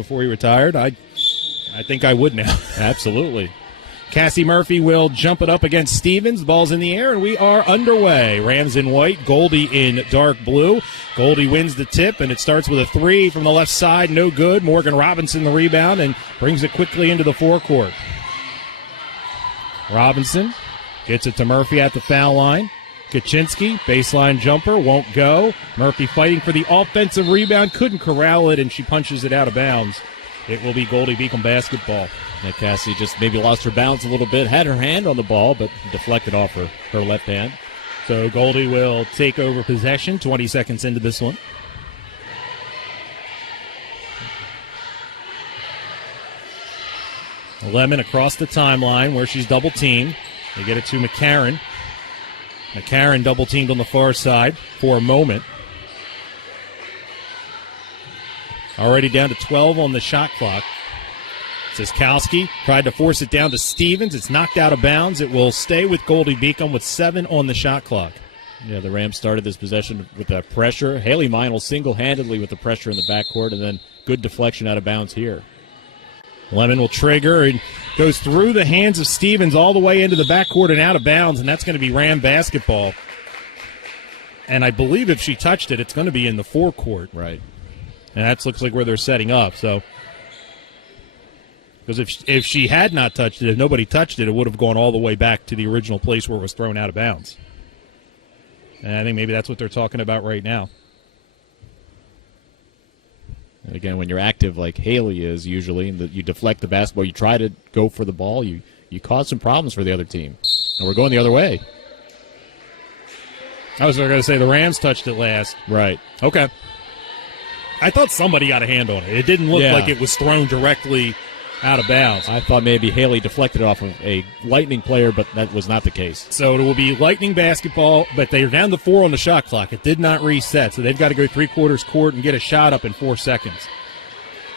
before he retired. I think I would now. Absolutely. Cassie Murphy will jump it up against Stevens. The ball's in the air, and we are underway. Rams in white, Goldie in dark blue. Goldie wins the tip, and it starts with a three from the left side. No good. Morgan Robinson the rebound and brings it quickly into the forecourt. Robinson gets it to Murphy at the foul line. Kaczynski, baseline jumper, won't go. Murphy fighting for the offensive rebound, couldn't corral it, and she punches it out of bounds. It will be Goldey-Beacom basketball. And Cassie just maybe lost her balance a little bit, had her hand on the ball, but deflected off her left hand. So Goldie will take over possession, 20 seconds into this one. Lemon across the timeline where she's double-teamed. They get it to McCarron. McCarron double-teamed on the far side for a moment. Already down to 12 on the shot clock. Siskowski tried to force it down to Stevens. It's knocked out of bounds. It will stay with Goldey-Beacom with 7 on the shot clock. Yeah, the Rams started this possession with that pressure. Haley Meinl single-handedly with the pressure in the backcourt, and then good deflection out of bounds here. Lemon will trigger and goes through the hands of Stevens all the way into the backcourt and out of bounds, and that's going to be Ram basketball. And I believe if she touched it, it's going to be in the forecourt. Right. And that looks like where they're setting up. So, because if she had not touched it, if nobody touched it, it would have gone all the way back to the original place where it was thrown out of bounds. And I think maybe that's what they're talking about right now. And again, when you're active like Haley is usually, and you deflect the basketball, you try to go for the ball, you cause some problems for the other team. And we're going the other way. I was going to say the Rams touched it last. Right. Okay. I thought somebody got a hand on it. It didn't look like it was thrown directly out of bounds. I thought maybe Haley deflected it off of a Lightning player, but that was not the case. So it will be Lightning basketball, but they're down to 4 on the shot clock. It did not reset, so they've got to go three-quarters court and get a shot up in 4 seconds.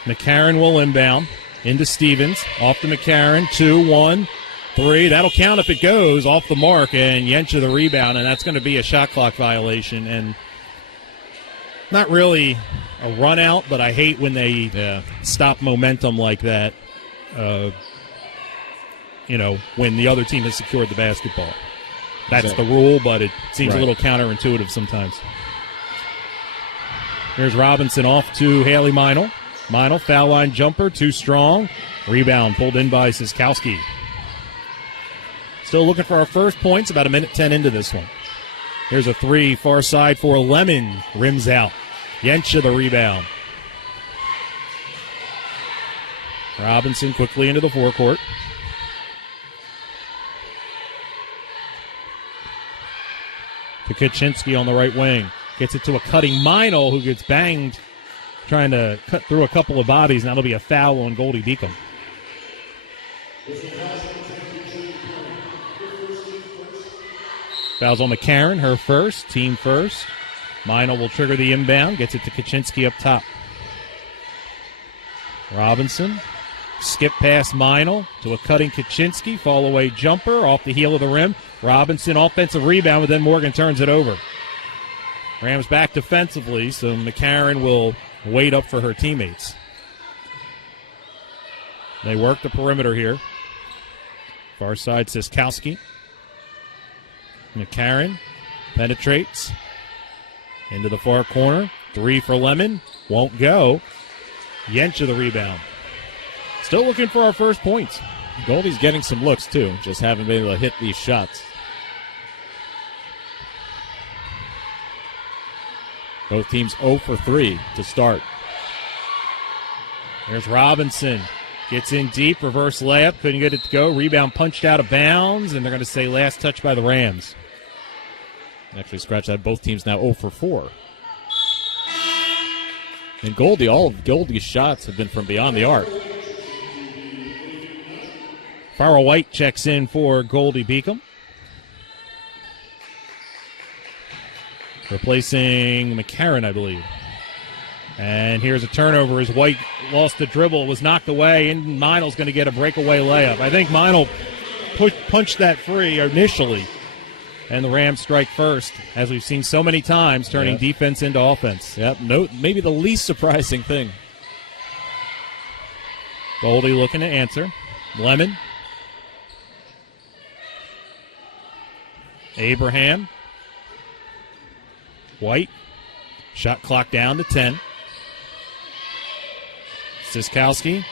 McCarron will inbound into Stevens. Off to McCarron. 2, 1, 3. That'll count if it goes off the mark, and Yencha the rebound, and that's going to be a shot clock violation. And not really a run out, but I hate when they stop momentum like that. When the other team has secured the basketball. That's the rule, but it seems a little counterintuitive sometimes. Here's Robinson off to Haley Meinl. Meinl, foul line jumper, too strong. Rebound pulled in by Siskowski. Still looking for our first points, about 1:10 into this one. Here's a 3, far side for Lemon. Rims out. Yencha the rebound. Robinson quickly into the forecourt. To Kaczynski on the right wing. Gets it to a cutting Meinl, who gets banged trying to cut through a couple of bodies. Now there'll be a foul on Goldey-Beacom. Fouls on McCarron, her first, team first. Meinl will trigger the inbound, gets it to Kaczynski up top. Robinson, skip past Meinl to a cutting Kaczynski, fall away jumper off the heel of the rim. Robinson, offensive rebound, but then Morgan turns it over. Rams back defensively, so McCarron will wait up for her teammates. They work the perimeter here. Far side, Siskowski. McCarron penetrates into the far corner. 3 for Lemon. Won't go. Yencha the rebound. Still looking for our first points. Goldie's getting some looks, too. Just haven't been able to hit these shots. Both teams 0 for 3 to start. There's Robinson. Gets in deep. Reverse layup. Couldn't get it to go. Rebound punched out of bounds. And they're going to say last touch by the Rams. Actually, scratch that. Both teams now 0 for 4. And Goldie, all of Goldie's shots have been from beyond the arc. Farrell White checks in for Goldey-Beacom. Replacing McCarron, I believe. And here's a turnover as White lost the dribble, was knocked away, and Meinl's going to get a breakaway layup. I think Meinl punched that free initially, and the Rams strike first, as we've seen so many times, turning defense into offense. Yep, maybe the least surprising thing. Goldie looking to answer. Lemon. Abraham. White. Shot clock down to 10. Siskowski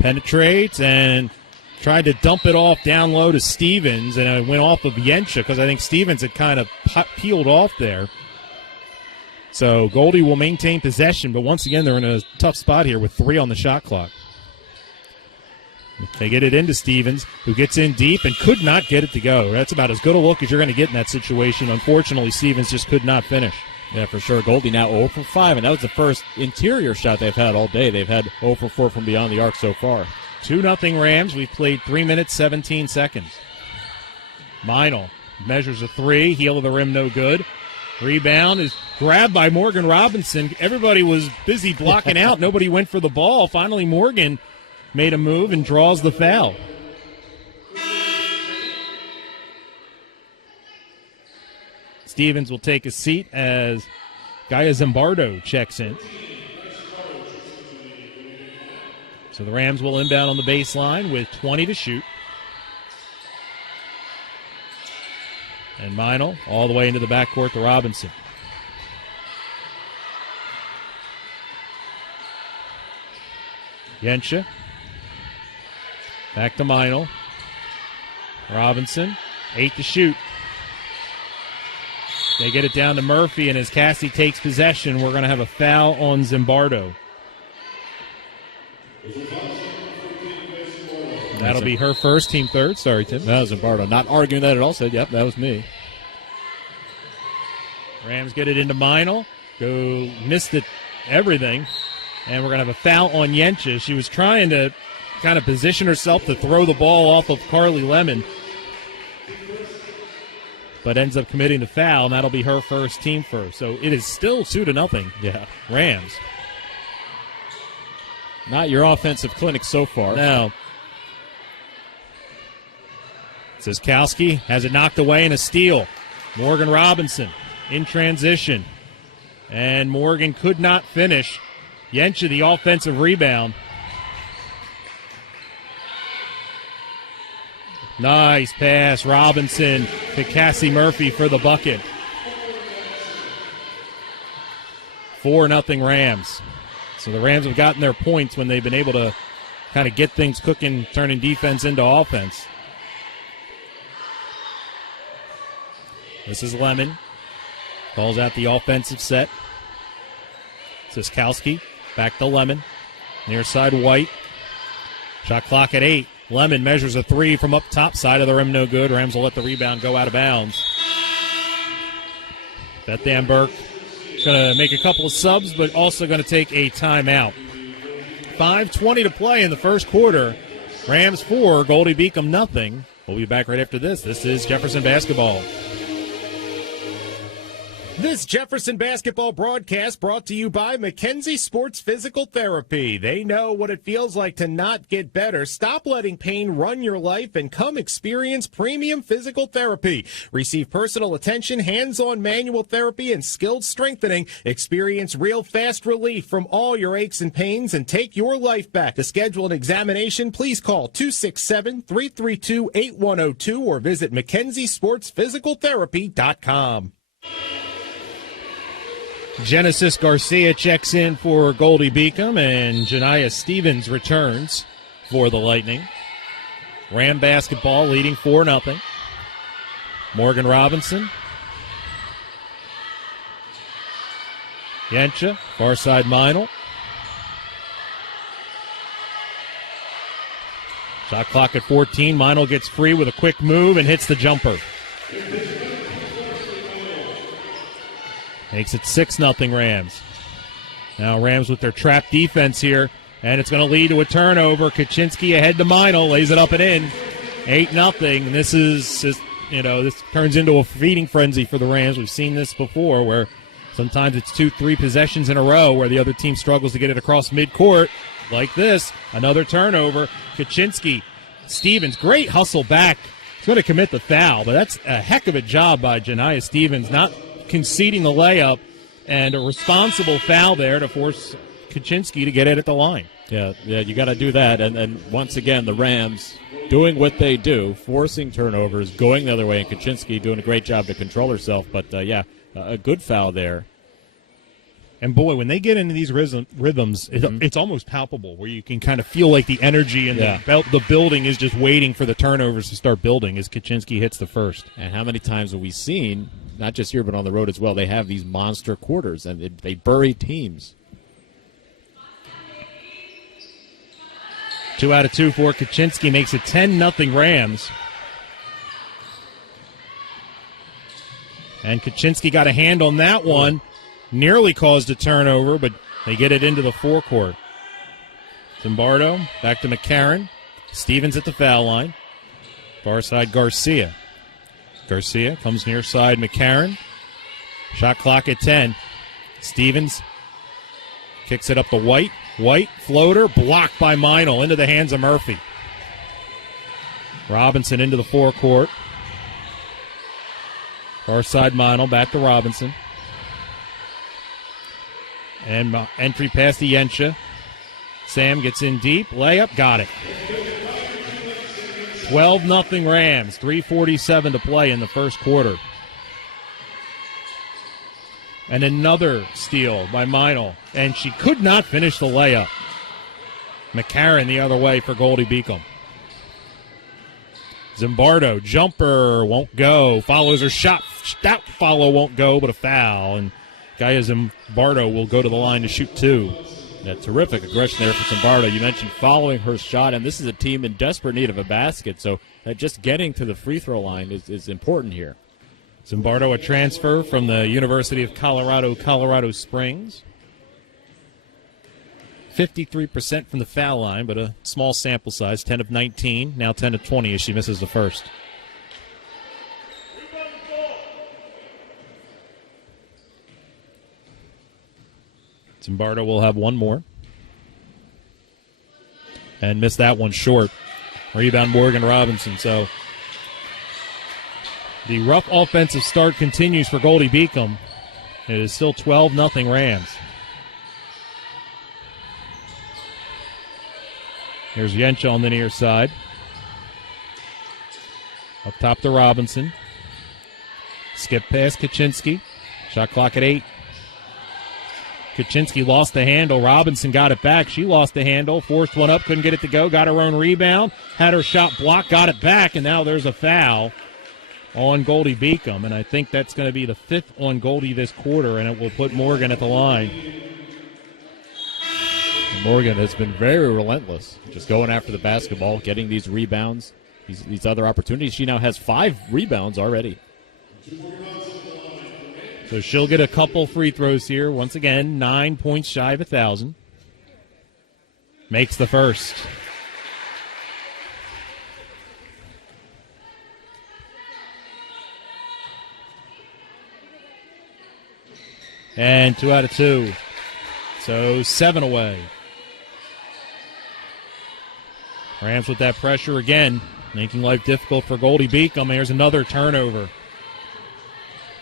penetrates and tried to dump it off down low to Stevens, and it went off of Yensha because I think Stevens had kind of peeled off there. So Goldie will maintain possession, but once again, they're in a tough spot here with 3 on the shot clock. They get it into Stevens, who gets in deep and could not get it to go. That's about as good a look as you're going to get in that situation. Unfortunately, Stevens just could not finish. Yeah, for sure. Goldie now 0 for 5, and that was the first interior shot they've had all day. They've had 0 for 4 from beyond the arc so far. 2-0 Rams. We've played 3 minutes, 17 seconds. Meinl measures a 3. Heel of the rim, no good. Rebound is grabbed by Morgan Robinson. Everybody was busy blocking out. Nobody went for the ball. Finally, Morgan made a move and draws the foul. Stevens will take a seat as Gaia Zimbardo checks in. So the Rams will inbound on the baseline with 20 to shoot. And Meinl all the way into the backcourt to Robinson. Yensha. Back to Meinl. Robinson, 8 to shoot. They get it down to Murphy, and as Cassie takes possession, we're going to have a foul on Zimbardo. That'll be her first, team third. Sorry, Tim. That was Zimbardo. Not arguing that at all. Said, yep, that was me. Rams get it into Meinl. Missed it, everything. And we're going to have a foul on Yensha. She was trying to kind of position herself to throw the ball off of Carly Lemon, but ends up committing the foul, and that'll be her first, team first. So it is still 2-0. Yeah. Rams. Not your offensive clinic so far. No. Siskowski has it knocked away in a steal. Morgan Robinson in transition. And Morgan could not finish. Yensha, the offensive rebound. Nice pass. Robinson to Cassie Murphy for the bucket. 4-0 Rams. So the Rams have gotten their points when they've been able to kind of get things cooking, turning defense into offense. This is Lemon. Calls out the offensive set. Siskowski back to Lemon. Near side White. Shot clock at 8. Lemon measures a 3 from up top side of the rim, no good. Rams will let the rebound go out of bounds. Beth Dan Burke is going to make a couple of subs, but also going to take a timeout. 5:20 to play in the first quarter. Rams 4, Goldey-Beacom nothing. We'll be back right after this. This is Jefferson Basketball. This Jefferson basketball broadcast brought to you by McKenzie Sports Physical Therapy. They know what it feels like to not get better. Stop letting pain run your life and come experience premium physical therapy. Receive personal attention, hands-on manual therapy, and skilled strengthening. Experience real fast relief from all your aches and pains and take your life back. To schedule an examination, please call 267-332-8102 or visit McKenzieSportsPhysicalTherapy.com. Genesis Garcia checks in for Goldey-Beacom, and Janiah Stevens returns for the Lightning. Ram basketball leading 4-0. Morgan Robinson. Yensha, far side Meinl. Shot clock at 14. Meinl gets free with a quick move and hits the jumper. Makes it 6-0 Rams. Now Rams with their trap defense here, and it's going to lead to a turnover. Kaczynski ahead to Meinl, lays it up and in. 8-0. And this turns into a feeding frenzy for the Rams. We've seen this before, where sometimes it's 2-3 possessions in a row where the other team struggles to get it across midcourt. Like this, another turnover. Kaczynski, Stevens, great hustle back. He's going to commit the foul, but that's a heck of a job by Janiah Stevens, not conceding the layup, and a responsible foul there to force Kaczynski to get it at the line. Yeah, you got to do that. And once again, the Rams doing what they do, forcing turnovers, going the other way, and Kaczynski doing a great job to control herself. But, a good foul there. And, boy, when they get into these rhythms, it's almost palpable, where you can kind of feel like the energy and the building is just waiting for the turnovers to start building as Kaczynski hits the first. And how many times have we seen, not just here but on the road as well, they have these monster quarters, and they bury teams. 2 out of 2 for Kaczynski, makes it 10-0 Rams. And Kaczynski got a hand on that one. Nearly caused a turnover, but they get it into the forecourt. Zimbardo back to McCarron. Stevens at the foul line. Far side Garcia. Garcia comes near side McCarron. Shot clock at 10. Stevens kicks it up to White. White, floater, blocked by Meinl into the hands of Murphy. Robinson into the forecourt. Far side Meinl back to Robinson. And entry pass to Yensha. Sam gets in deep. Layup. Got it. 12-0 Rams. 3:47 to play in the first quarter. And another steal by Meinl. And she could not finish the layup. McCarron the other way for Goldey-Beacom. Zimbardo. Jumper. Won't go. Follows her shot. That follow won't go, but a foul. And Gaia Zimbardo will go to the line to shoot 2. Yeah, terrific aggression there for Zimbardo. You mentioned following her shot, and this is a team in desperate need of a basket, so just getting to the free throw line is important here. Zimbardo, a transfer from the University of Colorado, Colorado Springs. 53% from the foul line, but a small sample size, 10 of 19, now 10 of 20 as she misses the first. Zimbardo will have one more. And missed that one short. Rebound Morgan Robinson. So the rough offensive start continues for Goldey-Beacom. It is still 12-0 Rams. Here's Yensha on the near side. Up top to Robinson. Skip past Kaczynski. Shot clock at 8. Kaczynski lost the handle. Robinson got it back. She lost the handle. Forced one up. Couldn't get it to go. Got her own rebound. Had her shot blocked. Got it back. And now there's a foul on Goldey-Beacom. And I think that's going to be the 5th on Goldie this quarter. And it will put Morgan at the line. And Morgan has been very relentless. Just going after the basketball. Getting these rebounds. These other opportunities. She now has 5 rebounds already. So she'll get a couple free throws here. Once again, 9 points shy of 1,000. Makes the first. And 2 out of 2. So 7 away. Rams with that pressure again, making life difficult for Goldey-Beacom. Here's another turnover.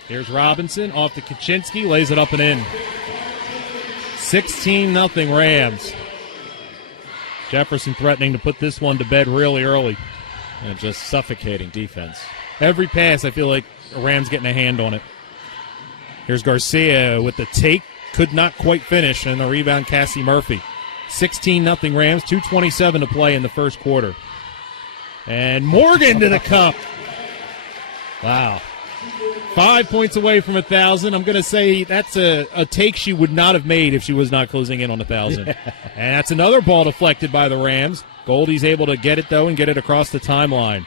Here's Robinson off to Kaczynski, lays it up and in. 16-0 Rams. Jefferson threatening to put this one to bed really early. And just suffocating defense. Every pass, I feel like the Rams getting a hand on it. Here's Garcia with the take. Could not quite finish, and the rebound, Cassie Murphy. 16-0 Rams, 2:27 to play in the first quarter. And Morgan to the cup. Wow. 5 points away from 1,000. I'm going to say that's a take she would not have made if she was not closing in on 1,000. And that's another ball deflected by the Rams. Goldie's able to get it, though, and get it across the timeline.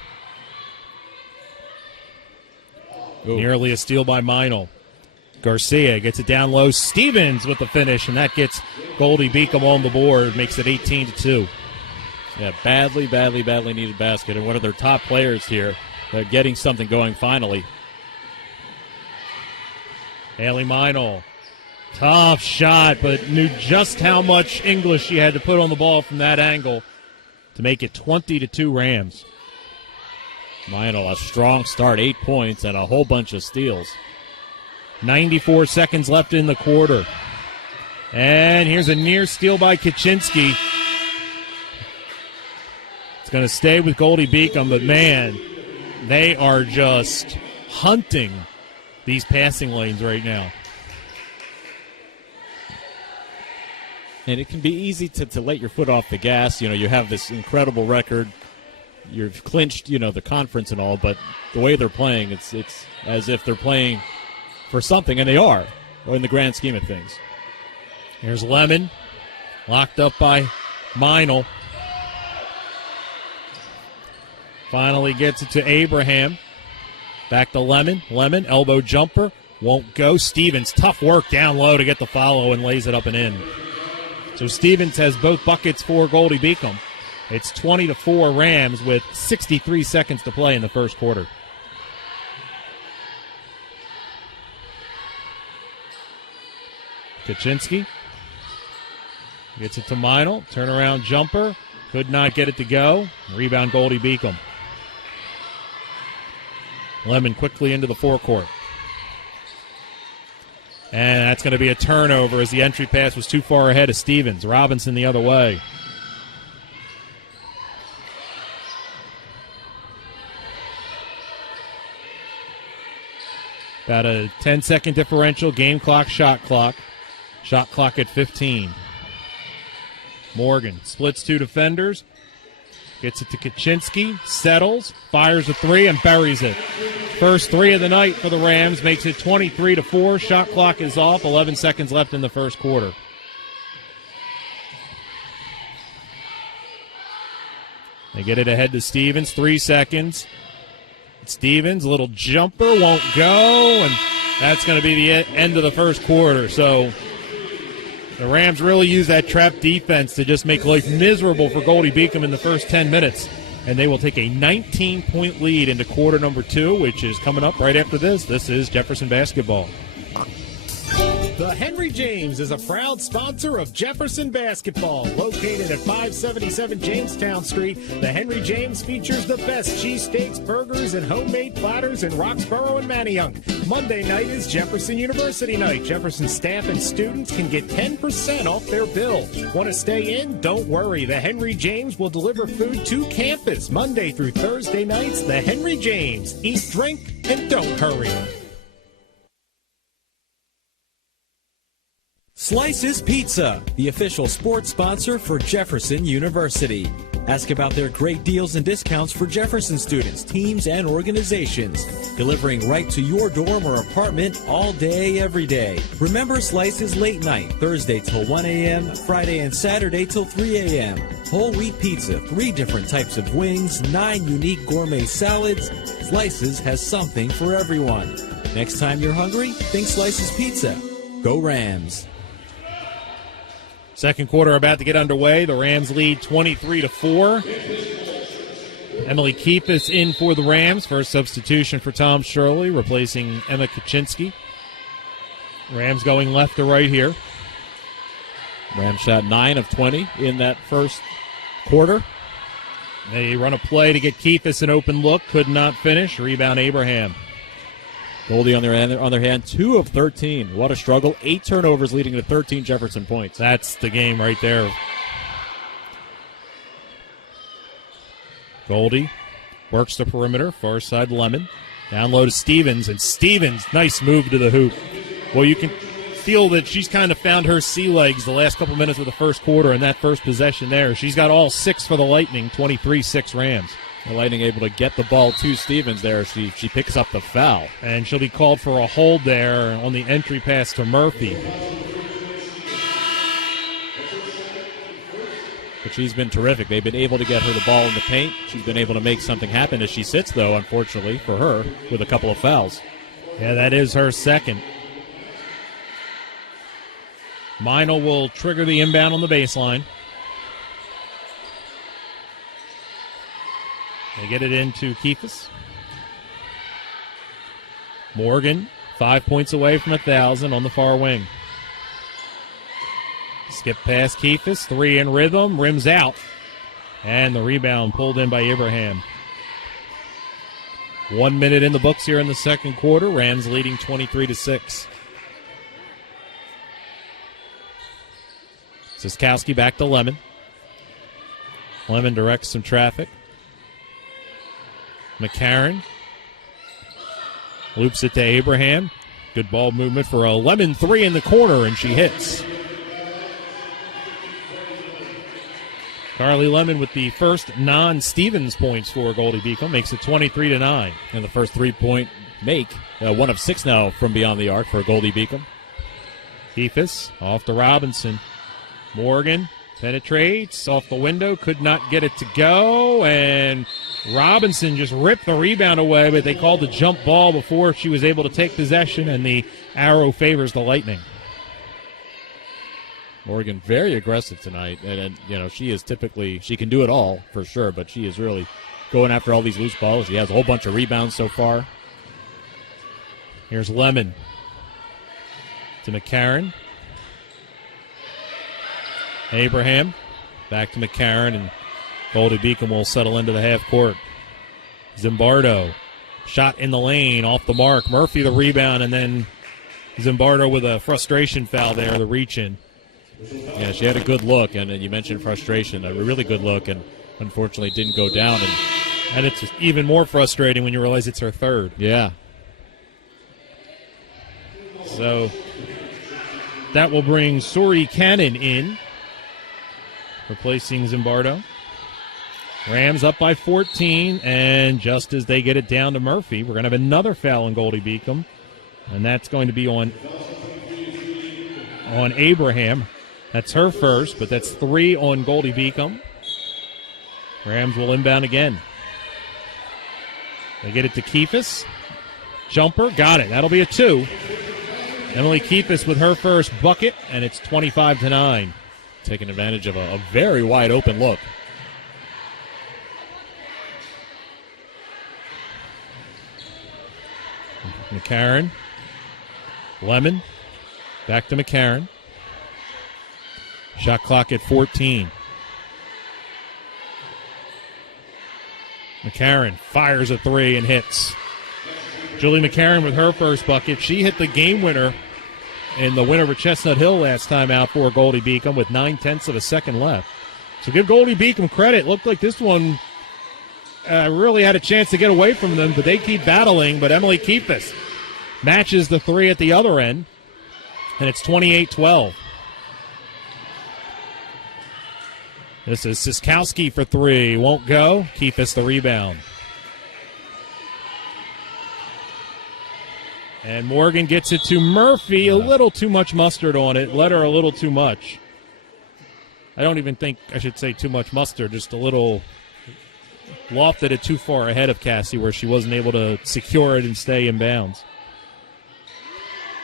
Ooh. Nearly a steal by Meinl. Garcia gets it down low. Stevens with the finish, and that gets Goldey-Beacom on the board. Makes it 18-2. Yeah, badly needed basket. And one of their top players here, getting something going finally. Haley Meinl. Tough shot, but knew just how much English she had to put on the ball from that angle to make it 20-2 Rams. Meinl, a strong start, 8 points and a whole bunch of steals. 94 seconds left in the quarter. And here's a near steal by Kaczynski. It's going to stay with Goldey-Beacom, but, man, they are just hunting these passing lanes right now. And it can be easy to let your foot off the gas. You know, you have this incredible record. You've clinched, the conference and all, but the way they're playing, it's as if they're playing for something, and they are, in the grand scheme of things. Here's Lemon, locked up by Meinl. Finally gets it to Abraham. Back to Lemon. Lemon, elbow jumper, won't go. Stevens, tough work down low to get the follow and lays it up and in. So Stevens has both buckets for Goldey-Beacom. It's 20-4 Rams with 63 seconds to play in the first quarter. Kaczynski gets it to Meinl. Turnaround jumper. Could not get it to go. Rebound Goldey-Beacom. Lemon quickly into the forecourt. And that's going to be a turnover as the entry pass was too far ahead of Stevens. Robinson the other way. About a 10-second differential. Game clock, shot clock. Shot clock at 15. Morgan splits two defenders. Gets it to Kaczynski. Settles. Fires a three and buries it. First three of the night for the Rams. Makes it 23-4. Shot clock is off. 11 seconds left in the first quarter. They get it ahead to Stevens. 3 seconds. Stevens, a little jumper, won't go, and that's going to be the end of the first quarter. So the Rams really use that trap defense to just make life miserable for Goldey-Beacom in the first 10 minutes. And they will take a 19-point lead into quarter number 2, which is coming up right after this. This is Jefferson basketball. The Henry James is a proud sponsor of Jefferson basketball. Located at 577 Jamestown Street, the Henry James features the best cheesesteaks, burgers, and homemade platters in Roxborough and Manayunk. Monday night is Jefferson University night. Jefferson staff and students can get 10% off their bill. Want to stay in? Don't worry. The Henry James will deliver food to campus Monday through Thursday nights. The Henry James. Eat, drink, and don't hurry. Slices Pizza, the official sports sponsor for Jefferson University. Ask about their great deals and discounts for Jefferson students, teams, and organizations. Delivering right to your dorm or apartment all day, every day. Remember Slices late night, Thursday till 1 a.m., Friday and Saturday till 3 a.m. Whole wheat pizza, 3 different types of wings, 9 unique gourmet salads. Slices has something for everyone. Next time you're hungry, think Slices Pizza. Go Rams. Second quarter about to get underway. The Rams lead 23-4. Emily Keepis in for the Rams. First substitution for Tom Shirley, replacing Emma Kaczynski. Rams going left to right here. Rams shot 9 of 20 in that first quarter. They run a play to get Keepis an open look. Could not finish. Rebound Abraham. Goldie on their hand, 2 of 13. What a struggle. 8 turnovers leading to 13 Jefferson points. That's the game right there. Goldie works the perimeter, far side Lemon. Down low to Stevens, and Stevens, nice move to the hoop. Well, you can feel that she's kind of found her sea legs the last couple minutes of the first quarter in that first possession there. She's got all 6 for the Lightning, 23-6 Rams. The Lightning able to get the ball to Stevens there. She picks up the foul. And she'll be called for a hold there on the entry pass to Murphy. But she's been terrific. They've been able to get her the ball in the paint. She's been able to make something happen as she sits, though, unfortunately for her, with a couple of fouls. Yeah, that is her second. Meinl will trigger the inbound on the baseline. They get it into Keepis. Morgan, 5 points away from 1,000 on the far wing. Skip past Keepis, 3 in rhythm, rims out. And the rebound pulled in by Abraham. 1 minute in the books here in the second quarter. Rams leading 23-6. Siskowski back to Lemon. Lemon directs some traffic. McCarron loops it to Abraham. Good ball movement for a Lemon three in the corner, and she hits. Carly Lemon with the first non-Stevens points for Goldey-Beacom makes it 23-9. And the first three-point make, 1 of 6 now from beyond the arc for Goldey-Beacom. Keefus off to Robinson. Morgan penetrates off the window, could not get it to go, and Robinson just ripped the rebound away, but they called the jump ball before she was able to take possession, and the arrow favors the Lightning. Morgan very aggressive tonight, and she is typically, she can do it all for sure, but she is really going after all these loose balls. She has a whole bunch of rebounds so far. Here's Lemon to McCarron. Abraham back to McCarron, and Goldey-Beacom will settle into the half court. Zimbardo shot in the lane off the mark. Murphy the rebound, and then Zimbardo with a frustration foul there, the reach in. Yeah, she had a good look, and you mentioned frustration, a really good look, and unfortunately it didn't go down. And it's just even more frustrating when you realize it's her third. Yeah. So that will bring Sori Cannon in, replacing Zimbardo. Rams up by 14, and just as they get it down to Murphy, we're going to have another foul on Goldey-Beacom, and that's going to be on Abraham. That's her first, but that's 3 on Goldey-Beacom. Rams will inbound again. They get it to Keefus. Jumper, got it. That'll be a 2. Emily Keefus with her first bucket, and it's 25-9. Taking advantage of a very wide open look. McCarron. Lemon. Back to McCarron. Shot clock at 14. McCarron fires a 3 and hits. Julie McCarron with her first bucket. She hit the game winner in the win over Chestnut Hill last time out for Goldey-Beacom with 9/10 of a second left. So give Goldey-Beacom credit. Looked like this one really had a chance to get away from them, but they keep battling. But Emily Keefus matches the 3 at the other end, and it's 28-12. This is Siskowski for 3. Won't go. Keefus the rebound. And Morgan gets it to Murphy. A little too much mustard on it. Let her a little too much. I don't even think I should say too much mustard. Just a little lofted it too far ahead of Cassie where she wasn't able to secure it and stay in bounds.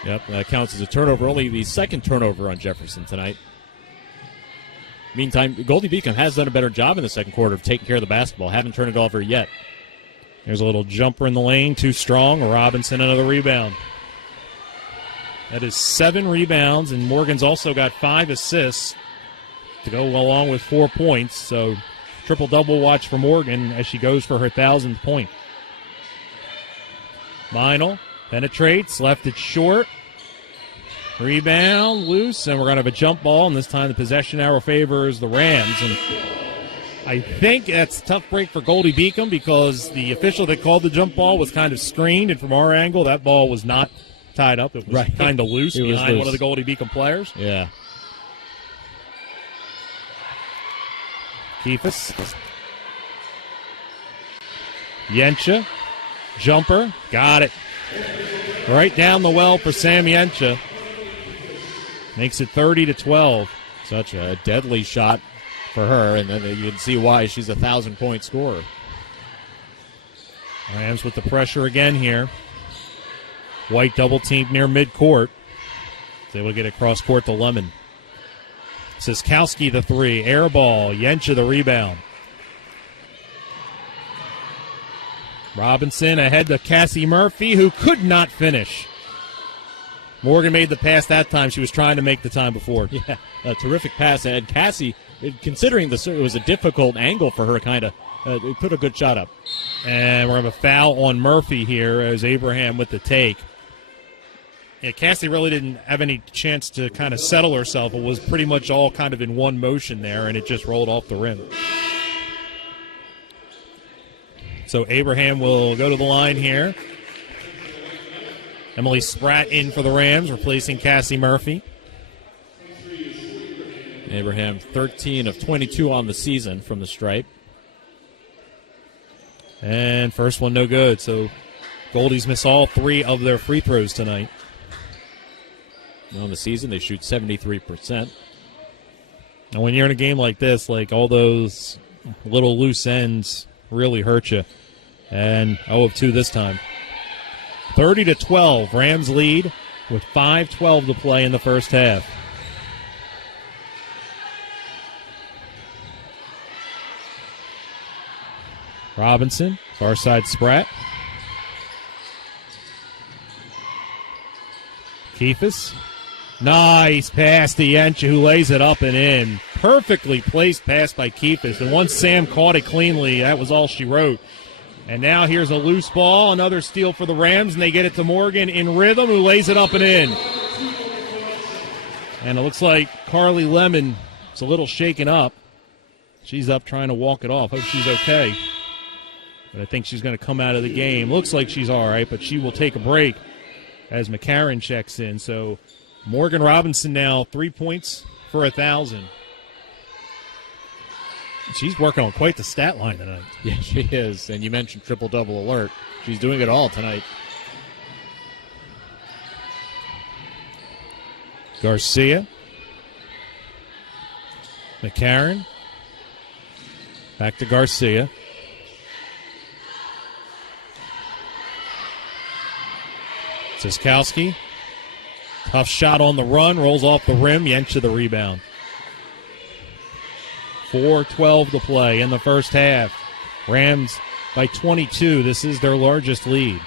Yep, that counts as a turnover. Only the second turnover on Jefferson tonight. Meantime, Goldey-Beacom has done a better job in the second quarter of taking care of the basketball. Haven't turned it over yet. There's a little jumper in the lane, too strong. Robinson, another rebound. That is 7 rebounds, and Morgan's also got 5 assists to go along with 4 points. So triple-double watch for Morgan as she goes for her 1,000th point. Meinl penetrates, left it short. Rebound, loose, and we're going to have a jump ball, and this time the possession arrow favors the Rams. And I think that's a tough break for Goldey-Beacom because the official that called the jump ball was kind of screened, and from our angle, that ball was not tied up. It was kind of loose behind one of the Goldey-Beacom players. Yeah. Keefus. Yencha. Jumper. Got it. Right down the well for Sam Yencha. Makes it 30-12. Such a deadly shot for her, and then you can see why she's a 1,000-point scorer. Rams with the pressure again here. White double-teamed near midcourt. They will get it cross-court to Lemon. Siskowski the 3. Air ball. Yencha the rebound. Robinson ahead to Cassie Murphy, who could not finish. Morgan made the pass that time. She was trying to make the time before. Yeah, a terrific pass. And Cassie, considering it was a difficult angle for her, kind of put a good shot up. And we're going to have a foul on Murphy here as Abraham with the take. Yeah, Cassie really didn't have any chance to kind of settle herself. It was pretty much all kind of in one motion there, and it just rolled off the rim. So Abraham will go to the line here. Emily Spratt in for the Rams, replacing Cassie Murphy. Abraham 13 of 22 on the season from the stripe. And first one no good. So Goldies miss all 3 of their free throws tonight. On the season, they shoot 73%. And when you're in a game like this, like all those little loose ends really hurt you. And 0 of 2 this time. 30-12, Rams lead with 5:12 to play in the first half. Robinson, far side Spratt. Keefus. Nice pass to Yencha, who lays it up and in. Perfectly placed pass by Keefus. And once Sam caught it cleanly, that was all she wrote. And now here's a loose ball, another steal for the Rams, and they get it to Morgan in rhythm, who lays it up and in. And it looks like Carly Lemon is a little shaken up. She's up trying to walk it off. Hope she's okay. But I think she's going to come out of the game. Looks like she's all right, but she will take a break as McCarron checks in. So Morgan Robinson now 3 points for 1,000. She's working on quite the stat line tonight. Yeah, she is. And you mentioned triple-double alert. She's doing it all tonight. Garcia. McCarron. Back to Garcia. Siskowski. Tough shot on the run. Rolls off the rim. Yencha the rebound. 4:12 to play in the first half. Rams by 22. This is their largest lead.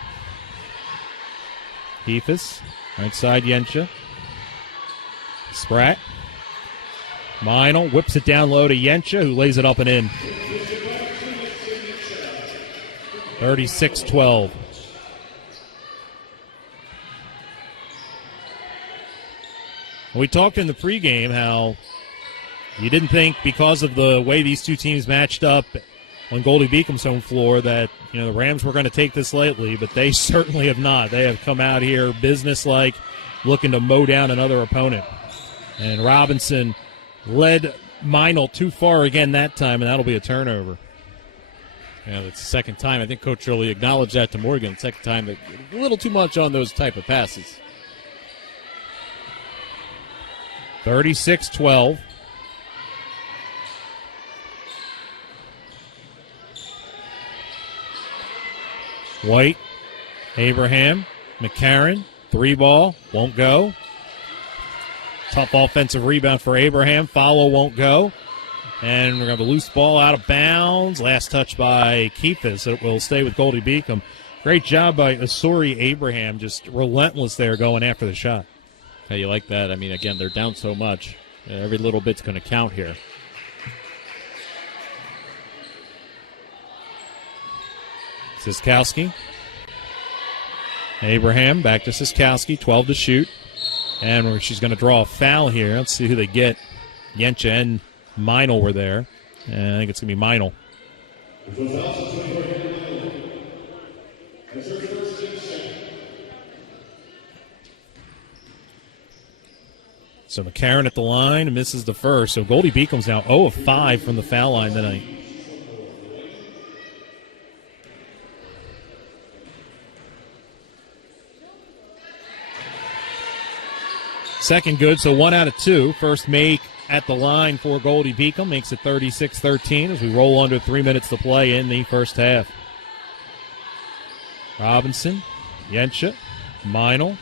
Keefus. Right side Yencha. Spratt. Meinl whips it down low to Yencha, who lays it up and in. 36-12. We talked in the pregame how you didn't think because of the way these two teams matched up on Goldey-Beacom's home floor that the Rams were going to take this lightly, but they certainly have not. They have come out here businesslike, looking to mow down another opponent. And Robinson led Meinl too far again that time, and that'll be a turnover. Yeah, that's the second time. I think Coach Early acknowledged that to Morgan. Second time, that a little too much on those type of passes. 36-12. White, Abraham, McCarron, 3-ball, won't go. Tough offensive rebound for Abraham. Follow won't go. And we're going to have a loose ball out of bounds. Last touch by Keefus. It will stay with Goldey-Beacom. Great job by Asuri Abraham. Just relentless there going after the shot. Hey, you like that? I mean, again, they're down so much. Every little bit's going to count here. Siskowski. Abraham back to Siskowski. 12 to shoot. And she's going to draw a foul here. Let's see who they get. Yencha and Meinl were there. And I think it's going to be Meinl. So McCarron at the line and misses the first. So Goldey-Beacom's now 0 of 5 from the foul line tonight. Second good, so 1 out of 2. First make at the line for Goldey-Beacom makes it 36-13 as we roll under 3 minutes to play in the first half. Robinson, Yencha, Meinl.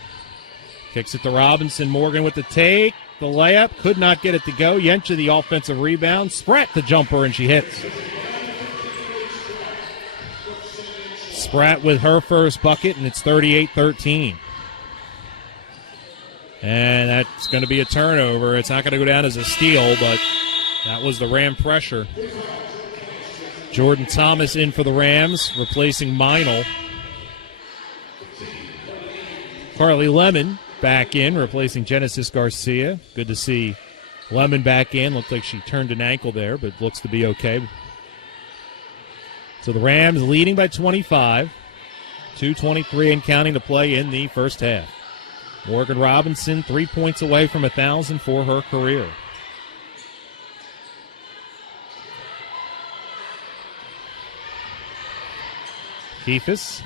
Kicks it to Robinson. Morgan with the take. The layup. Could not get it to go. Yencha the offensive rebound. Spratt the jumper, and she hits. Spratt with her first bucket, and it's 38-13. And that's going to be a turnover. It's not going to go down as a steal, but that was the Ram pressure. Jordan Thomas in for the Rams, replacing Meinl. Carly Lemon back in, replacing Genesis Garcia. Good to see Lemon back in. Looked like she turned an ankle there, but looks to be okay. So the Rams leading by 25. 2:23 and counting to play in the first half. Morgan Robinson 3 points away from 1,000 for her career. Keefus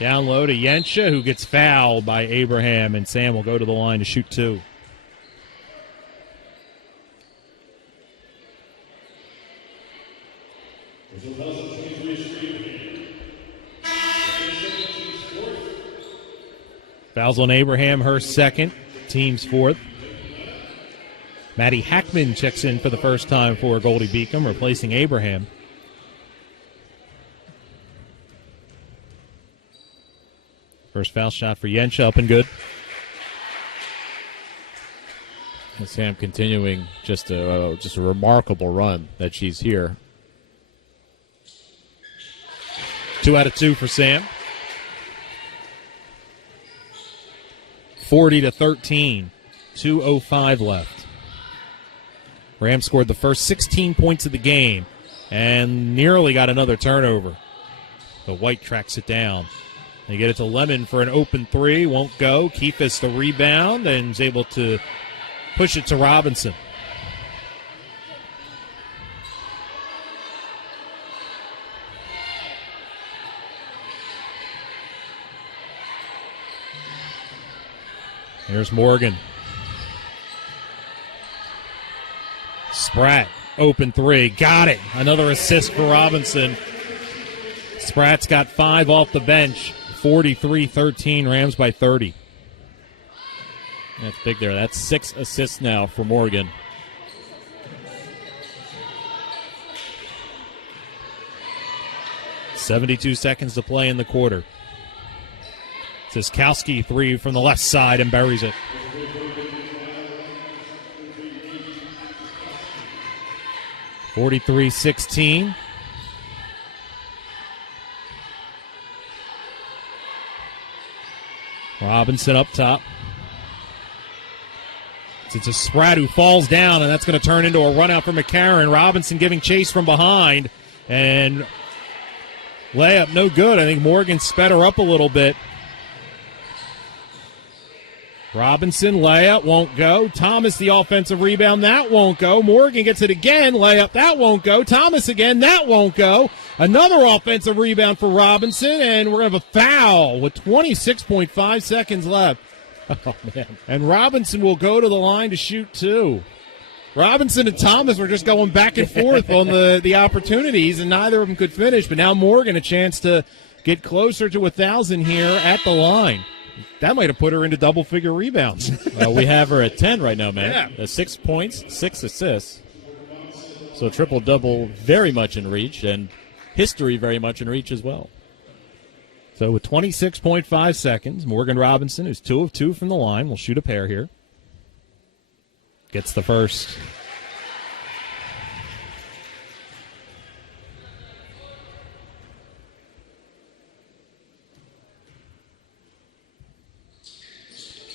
down low to Yensha, who gets fouled by Abraham, and Sam will go to the line to shoot two. Fouls on Abraham, her second, team's fourth. Maddie Hackman checks in for the first time for Goldey-Beacom, replacing Abraham. First foul shot for Yensha, up and good. And Sam continuing just a remarkable run that she's here. 2 out of 2 for Sam. 40-13. 2:05 left. Rams scored the first 16 points of the game and nearly got another turnover. The White tracks it down. They get it to Lemon for an open three. Won't go. Keefus the rebound and is able to push it to Robinson. Here's Morgan. Spratt, open three. Got it. Another assist for Robinson. Spratt's got 5 off the bench. 43-13, Rams by 30. That's big there. That's 6 assists now for Morgan. .72 seconds to play in the quarter. Siskowski 3 from the left side and buries it. .43-16. Robinson up top. It's a Spratt who falls down, and that's going to turn into a run out for McCarron. Robinson giving chase from behind, and layup no good. I think Morgan sped her up a little bit. Robinson, layup, won't go. Thomas, the offensive rebound, that won't go. Morgan gets it again, layup, that won't go. Thomas again, that won't go. Another offensive rebound for Robinson, and we're going to have a foul with 26.5 seconds left. Oh, man. And Robinson will go to the line to shoot two. Robinson and Thomas were just going back and forth on the opportunities, and neither of them could finish. But now Morgan a chance to get closer to 1,000 here at the line. That might have put her into double-figure rebounds. We have her at 10 right now, man. Yeah. 6 points, 6 assists. So triple-double very much in reach, and history very much in reach as well. So with 26.5 seconds, Morgan Robinson, who's 2 of 2 from the line, will shoot a pair here. Gets the first.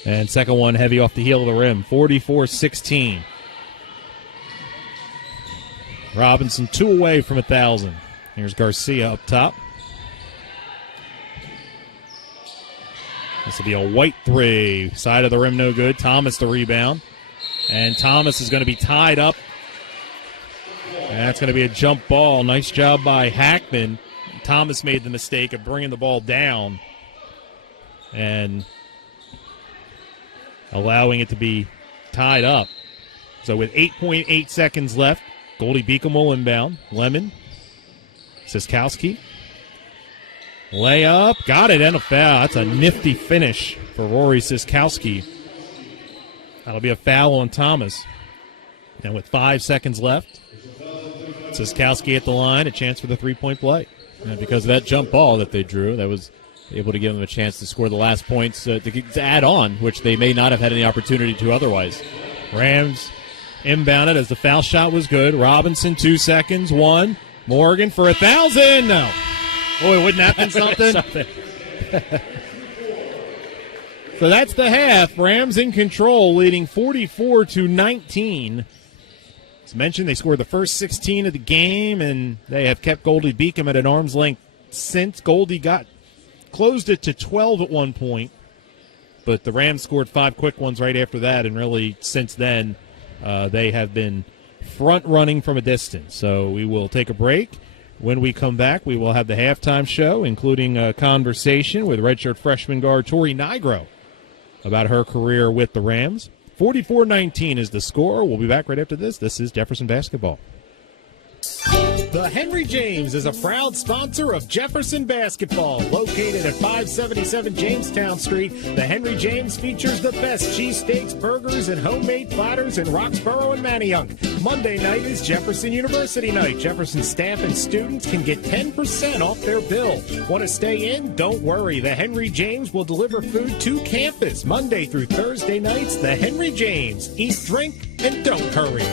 And second one heavy off the heel of the rim, 44-16. Robinson 2 away from 1,000. Here's Garcia up top. This will be a White three. Side of the rim no good. Thomas the rebound. And Thomas is going to be tied up. And that's going to be a jump ball. Nice job by Hackman. Thomas made the mistake of bringing the ball down and allowing it to be tied up. So with 8.8 seconds left, Goldey-Beacom will inbound. Lemon. Siskowski. Layup. Got it, and a foul. That's a nifty finish for Rory Siskowski. That'll be a foul on Thomas. And with 5 seconds left, Siskowski at the line, a chance for the three-point play. And because of that jump ball that they drew, that was able to give them a chance to score the last points to add on, which they may not have had any opportunity to otherwise. Rams inbounded as the foul shot was good. Robinson, 2 seconds, 1. Morgan for 1,000. No. Boy, wouldn't that been something? So that's the half. Rams in control, leading 44-19. As mentioned, they scored the first 16 of the game, and they have kept Goldey-Beacom at an arm's length since. Goldey closed it to 12 at one point, but the Rams scored 5 quick ones right after that, and really since then they have been front-running from a distance. So we will take a break. When we come back, we will have the halftime show, including a conversation with redshirt freshman guard Tori Nigro about her career with the Rams. 44-19 is the score. We'll be back right after this. This is Jefferson Basketball. The Henry James is a proud sponsor of Jefferson Basketball. Located at 577 Jamestown Street, the Henry James features the best cheesesteaks, burgers, and homemade platters in Roxborough and Manayunk. Monday night is Jefferson University night. Jefferson staff and students can get 10% off their bill. Want to stay in? Don't worry. The Henry James will deliver food to campus Monday through Thursday nights. The Henry James. Eat, drink, and don't hurry.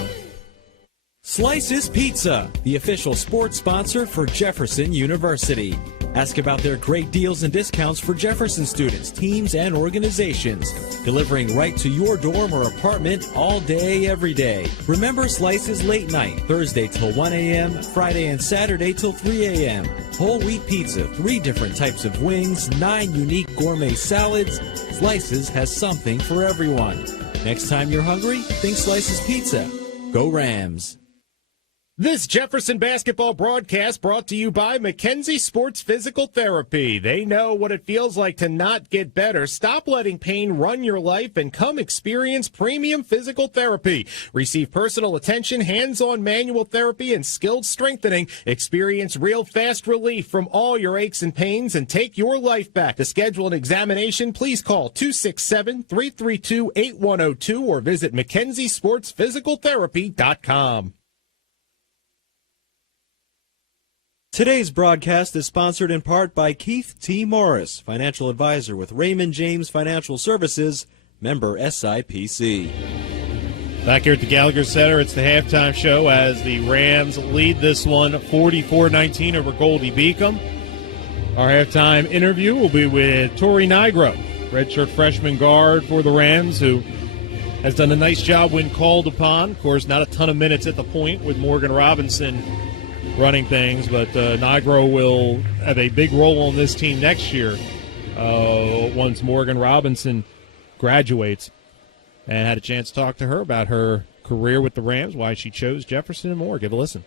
Slices Pizza, the official sports sponsor for Jefferson University. Ask about their great deals and discounts for Jefferson students, teams, and organizations. Delivering right to your dorm or apartment all day, every day. Remember Slices late night, Thursday till 1 a.m., Friday and Saturday till 3 a.m. Whole wheat pizza, 3 different types of wings, 9 unique gourmet salads. Slices has something for everyone. Next time you're hungry, think Slices Pizza. Go Rams. This Jefferson basketball broadcast brought to you by McKenzie Sports Physical Therapy. They know what it feels like to not get better. Stop letting pain run your life and come experience premium physical therapy. Receive personal attention, hands-on manual therapy, and skilled strengthening. Experience real fast relief from all your aches and pains and take your life back. To schedule an examination, please call 267-332-8102 or visit McKenzieSportsPhysicalTherapy.com. Today's broadcast is sponsored in part by Keith T. Morris, financial advisor with Raymond James Financial Services, member SIPC. Back here at the Gallagher Center, it's the halftime show as the Rams lead this one 44-19 over Goldey-Beacom. Our halftime interview will be with Tori Nigro, redshirt freshman guard for the Rams, who has done a nice job when called upon. Of course, not a ton of minutes at the point with Morgan Robinson running things, but Nigro will have a big role on this team next year once Morgan Robinson graduates. And had a chance to talk to her about her career with the Rams, why she chose Jefferson, and more. Give a listen.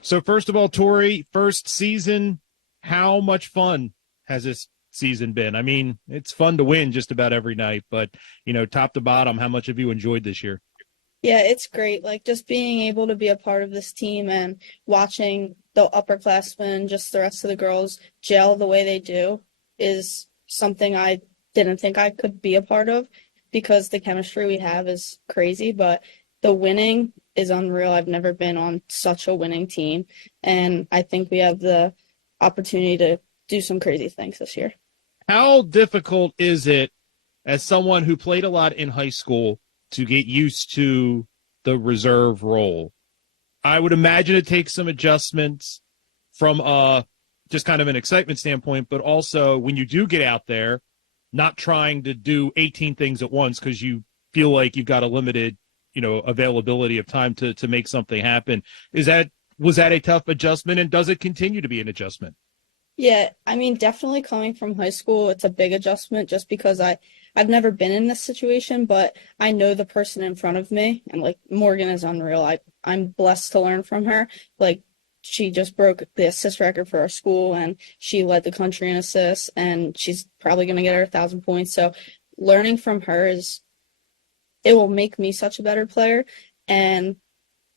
So first of all, Tori, first season, how much fun has this season been? I mean, it's fun to win just about every night, but, you know, top to bottom, how much have you enjoyed this year? Yeah, it's great. Like, just being able to be a part of this team and watching the upperclassmen, just the rest of the girls, gel the way they do is something I didn't think I could be a part of, because the chemistry we have is crazy, but the winning is unreal. I've never been on such a winning team, and I think we have the opportunity to do some crazy things this year. How difficult is it, as someone who played a lot in high school, to get used to the reserve role? I would imagine it takes some adjustments from just kind of an excitement standpoint, but also when you do get out there, not trying to do 18 things at once because you feel like you've got a limited, you know, availability of time to make something happen. Was that a tough adjustment, and does it continue to be an adjustment? Yeah, I mean, definitely coming from high school, it's a big adjustment just because I've never been in this situation, but I know the person in front of me, and like Morgan is unreal. I'm blessed to learn from her. Like, she just broke the assist record for our school, and she led the country in assists, and she's probably going to get her 1,000 points. So learning from her it will make me such a better player. And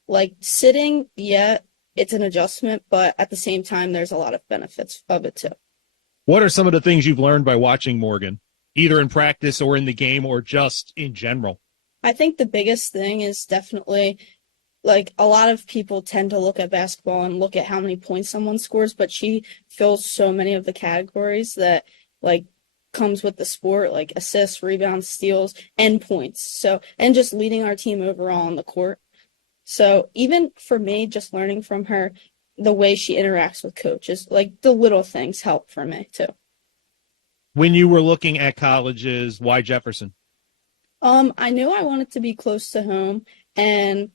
like sitting, yeah, it's an adjustment, but at the same time, there's a lot of benefits of it too. What are some of the things you've learned by watching Morgan, either in practice or in the game or just in general? I think the biggest thing is definitely, like, a lot of people tend to look at basketball and look at how many points someone scores, but she fills so many of the categories that, like, comes with the sport, like assists, rebounds, steals, and points. So, and just leading our team overall on the court. So even for me, just learning from her, the way she interacts with coaches, like the little things help for me too. When you were looking at colleges, why Jefferson? I knew I wanted to be close to home, and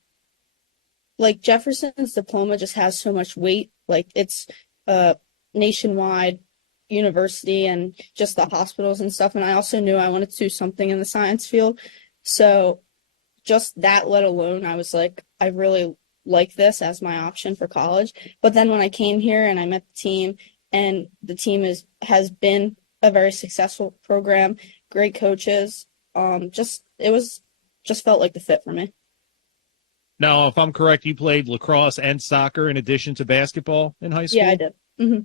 like Jefferson's diploma just has so much weight. Like it's a nationwide university and just the hospitals and stuff. And I also knew I wanted to do something in the science field. So just that let alone, I was like, I really like this as my option for college. But then when I came here and I met the team, and the team has been a very successful program, great coaches, just felt like the fit for me. Now, if I'm correct, you played lacrosse and soccer in addition to basketball in high school? Yeah, I did. Mm-hmm.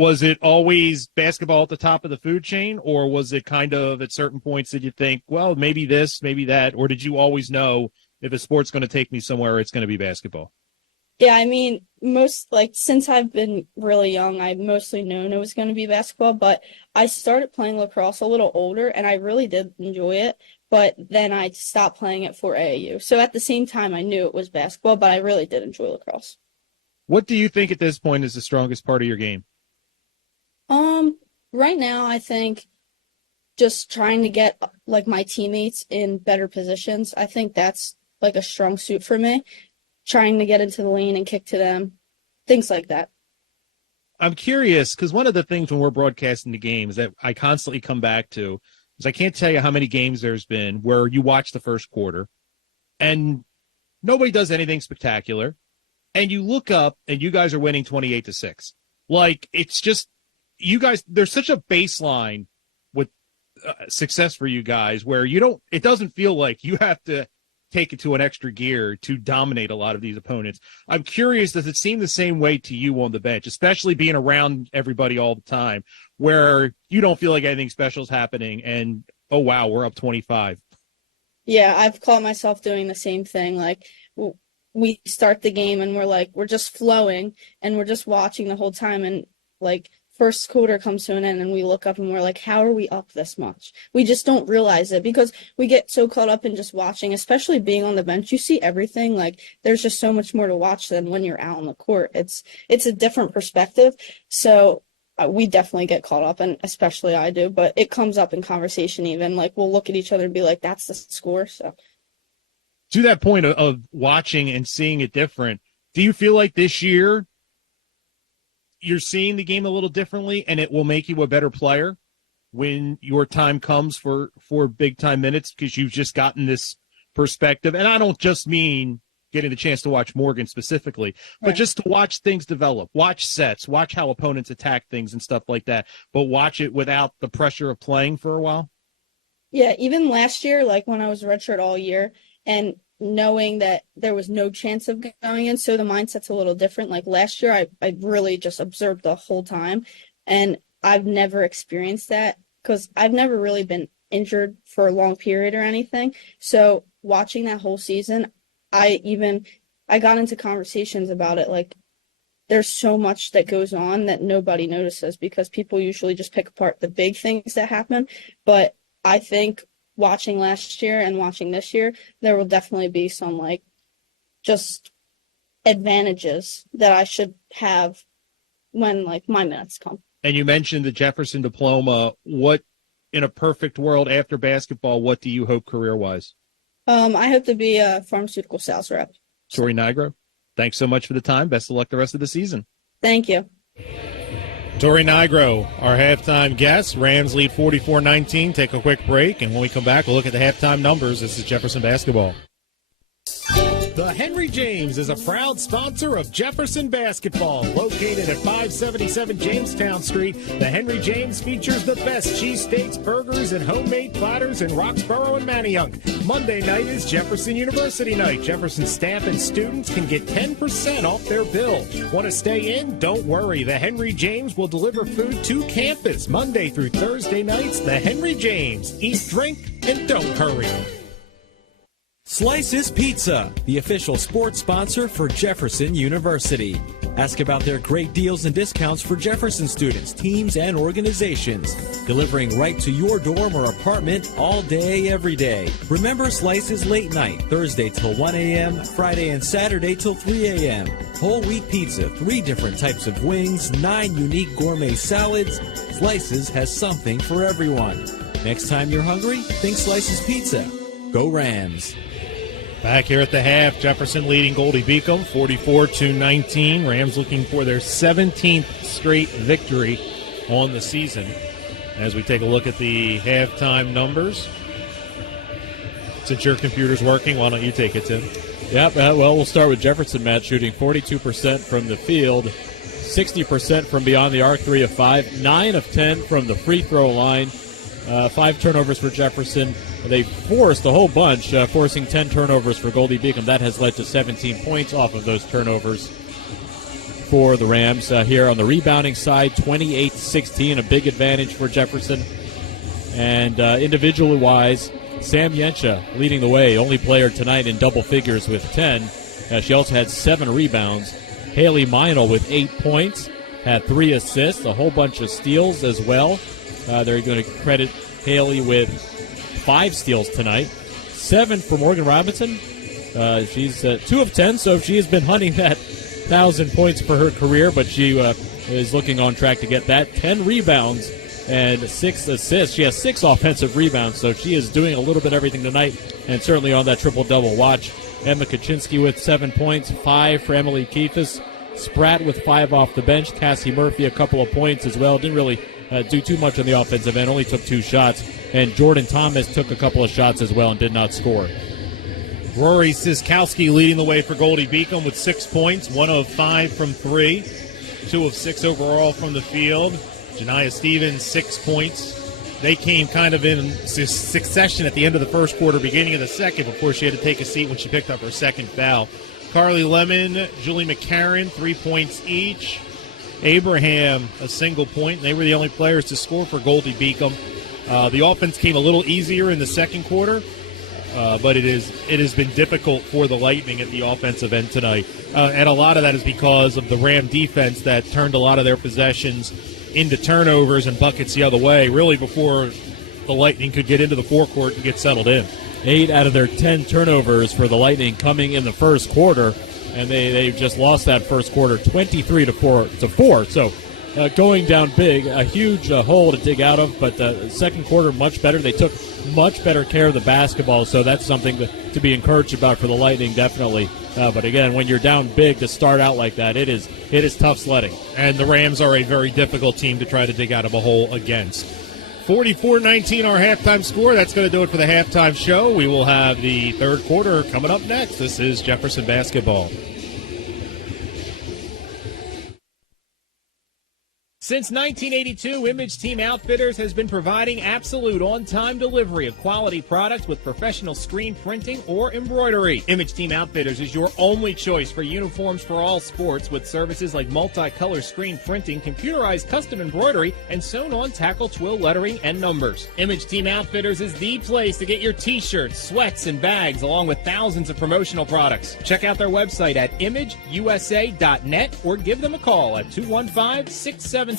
Was it always basketball at the top of the food chain, or was it kind of at certain points that you think, well, maybe this, maybe that, or did you always know if a sport's going to take me somewhere, it's going to be basketball? Yeah, I mean, since I've been really young, I've mostly known it was going to be basketball, but I started playing lacrosse a little older, and I really did enjoy it, but then I stopped playing it for AAU. So at the same time, I knew it was basketball, but I really did enjoy lacrosse. What do you think at this point is the strongest part of your game? Right now, I think just trying to get, like, my teammates in better positions. I think that's, like, a strong suit for me. Trying to get into the lane and kick to them, things like that. I'm curious, because one of the things when we're broadcasting the games that I constantly come back to is I can't tell you how many games there's been where you watch the first quarter and nobody does anything spectacular, and you look up and you guys are winning 28-6. Like, it's just, you guys, there's such a baseline with success for you guys where it doesn't feel like you have to take it to an extra gear to dominate a lot of these opponents. I'm curious, does it seem the same way to you on the bench, especially being around everybody all the time, where you don't feel like anything special is happening and, oh, wow, we're up 25? Yeah, I've caught myself doing the same thing. Like, we start the game and we're just flowing and we're just watching the whole time. And, like, first quarter comes to an end and we look up and we're like, how are we up this much? We just don't realize it because we get so caught up in just watching, especially being on the bench. You see everything. Like, there's just so much more to watch than when you're out on the court. It's a different perspective. So we definitely get caught up, and especially I do, but it comes up in conversation even. Like, we'll look at each other and be like, that's the score. So to that point of watching and seeing it different, do you feel like this year you're seeing the game a little differently and it will make you a better player when your time comes for big time minutes because you've just gotten this perspective? And I don't just mean getting the chance to watch Morgan specifically, but just to watch things develop, watch sets, watch how opponents attack things and stuff like that, but watch it without the pressure of playing for a while. Yeah, even last year, like when I was redshirt all year and knowing that there was no chance of going in, so the mindset's a little different. Like last year, I really just observed the whole time, and I've never experienced that because I've never really been injured for a long period or anything. So watching that whole season, I got into conversations about it. Like, there's so much that goes on that nobody notices because people usually just pick apart the big things that happen. But I think watching last year and watching this year, there will definitely be some, like, just advantages that I should have when, like, my minutes come. And you mentioned the Jefferson diploma. What, in a perfect world after basketball, what do you hope career-wise? I hope to be a pharmaceutical sales rep. Tori Nigro, thanks so much for the time. Best of luck the rest of the season. Thank you. Tori Nigro, our halftime guest. Rams lead 44-19. Take a quick break, and when we come back, we'll look at the halftime numbers. This is Jefferson basketball. The Henry James is a proud sponsor of Jefferson basketball. Located at 577 Jamestown Street, the Henry James features the best cheesesteaks, burgers, and homemade platters in Roxborough and Manayunk. Monday night is Jefferson University night. Jefferson staff and students can get 10% off their bill. Want to stay in? Don't worry. The Henry James will deliver food to campus Monday through Thursday nights. The Henry James. Eat, drink, and don't hurry. Slices Pizza, the official sports sponsor for Jefferson University. Ask about their great deals and discounts for Jefferson students, teams, and organizations. Delivering right to your dorm or apartment all day, every day. Remember Slices late night, Thursday till 1 a.m., Friday and Saturday till 3 a.m. Whole wheat pizza, 3 different types of wings, 9 unique gourmet salads. Slices has something for everyone. Next time you're hungry, think Slices Pizza. Go Rams. Back here at the half, Jefferson leading Goldey-Beacom 44-19. Rams looking for their 17th straight victory on the season. As we take a look at the halftime numbers. Since your computer's working, why don't you take it, Tim? Yep, well, we'll start with Jefferson, Matt, shooting 42% from the field, 60% from beyond the arc, 3 of 5, 9 of 10 from the free throw line, 5 turnovers for Jefferson. They forced a whole bunch, forcing 10 turnovers for Goldey-Beacom. That has led to 17 points off of those turnovers for the Rams. Here on the rebounding side, 28-16, a big advantage for Jefferson. And individually-wise, Sam Yencha leading the way, only player tonight in double figures with 10. She also had 7 rebounds. Haley Meinl with 8 points, had 3 assists, a whole bunch of steals as well. They're going to credit Haley with 5 steals tonight. 7 for Morgan Robinson. She's 2 of 10, so she has been hunting that 1,000 points for her career, but she is looking on track to get that. 10 rebounds and 6 assists. She has 6 offensive rebounds, so she is doing a little bit of everything tonight, and certainly on that triple-double watch. Emma Kaczynski with 7 points, 5 for Emily Keithis. Spratt with 5 off the bench. Cassie Murphy a couple of points as well. Didn't really do too much on the offensive end, only took 2 shots. And Jordan Thomas took a couple of shots as well and did not score. Rory Siskowski leading the way for Goldey-Beacom with 6 points, 1 of 5 from 3, 2 of 6 overall from the field. Janiah Stevens, 6 points. They came kind of in succession at the end of the first quarter, beginning of the second, before she had to take a seat when she picked up her second foul. Carly Lemon, Julie McCarron, 3 points each. Abraham, a single point. They were the only players to score for Goldey-Beacom. The offense came a little easier in the second quarter, but it has been difficult for the Lightning at the offensive end tonight. And a lot of that is because of the Ram defense that turned a lot of their possessions into turnovers and buckets the other way, really before the Lightning could get into the forecourt and get settled in. 8 out of their 10 turnovers for the Lightning coming in the first quarter, and they just lost that first quarter 23-4. So going down big, a huge hole to dig out of, but the second quarter much better. They took much better care of the basketball, so that's something to be encouraged about for the Lightning, definitely. But again, when you're down big to start out like that, it is tough sledding. And the Rams are a very difficult team to try to dig out of a hole against. 44-19 our halftime score. That's going to do it for the halftime show. We will have the third quarter coming up next. This is Jefferson Basketball. Since 1982, Image Team Outfitters has been providing absolute on-time delivery of quality products with professional screen printing or embroidery. Image Team Outfitters is your only choice for uniforms for all sports, with services like multicolor screen printing, computerized custom embroidery, and sewn-on tackle twill lettering and numbers. Image Team Outfitters is the place to get your t-shirts, sweats, and bags, along with thousands of promotional products. Check out their website at imageusa.net or give them a call at 215-677-3933.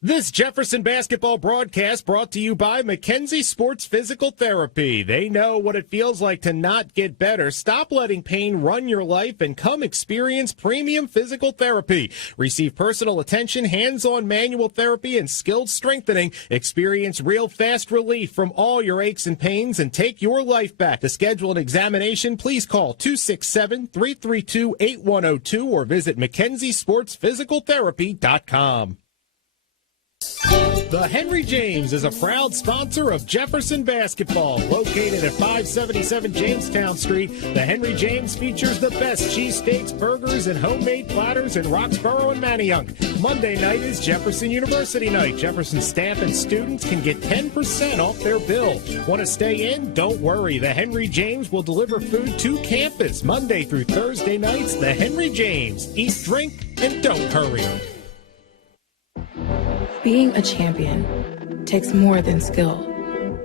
This Jefferson basketball broadcast brought to you by McKenzie Sports Physical Therapy. They know what it feels like to not get better. Stop letting pain run your life and come experience premium physical therapy. Receive personal attention, hands-on manual therapy, and skilled strengthening. Experience real fast relief from all your aches and pains and take your life back. To schedule an examination, please call 267-332-8102 or visit McKenzieSportsPhysicalTherapy.com. The Henry James is a proud sponsor of Jefferson basketball. Located at 577 Jamestown Street, the Henry James features the best cheesesteaks, burgers, and homemade platters in Roxborough and Manayunk. Monday night is Jefferson University night. Jefferson staff and students can get 10% off their bill. Want to stay in? Don't worry. The Henry James will deliver food to campus Monday through Thursday nights. The Henry James. Eat, drink, and don't hurry. Being a champion takes more than skill,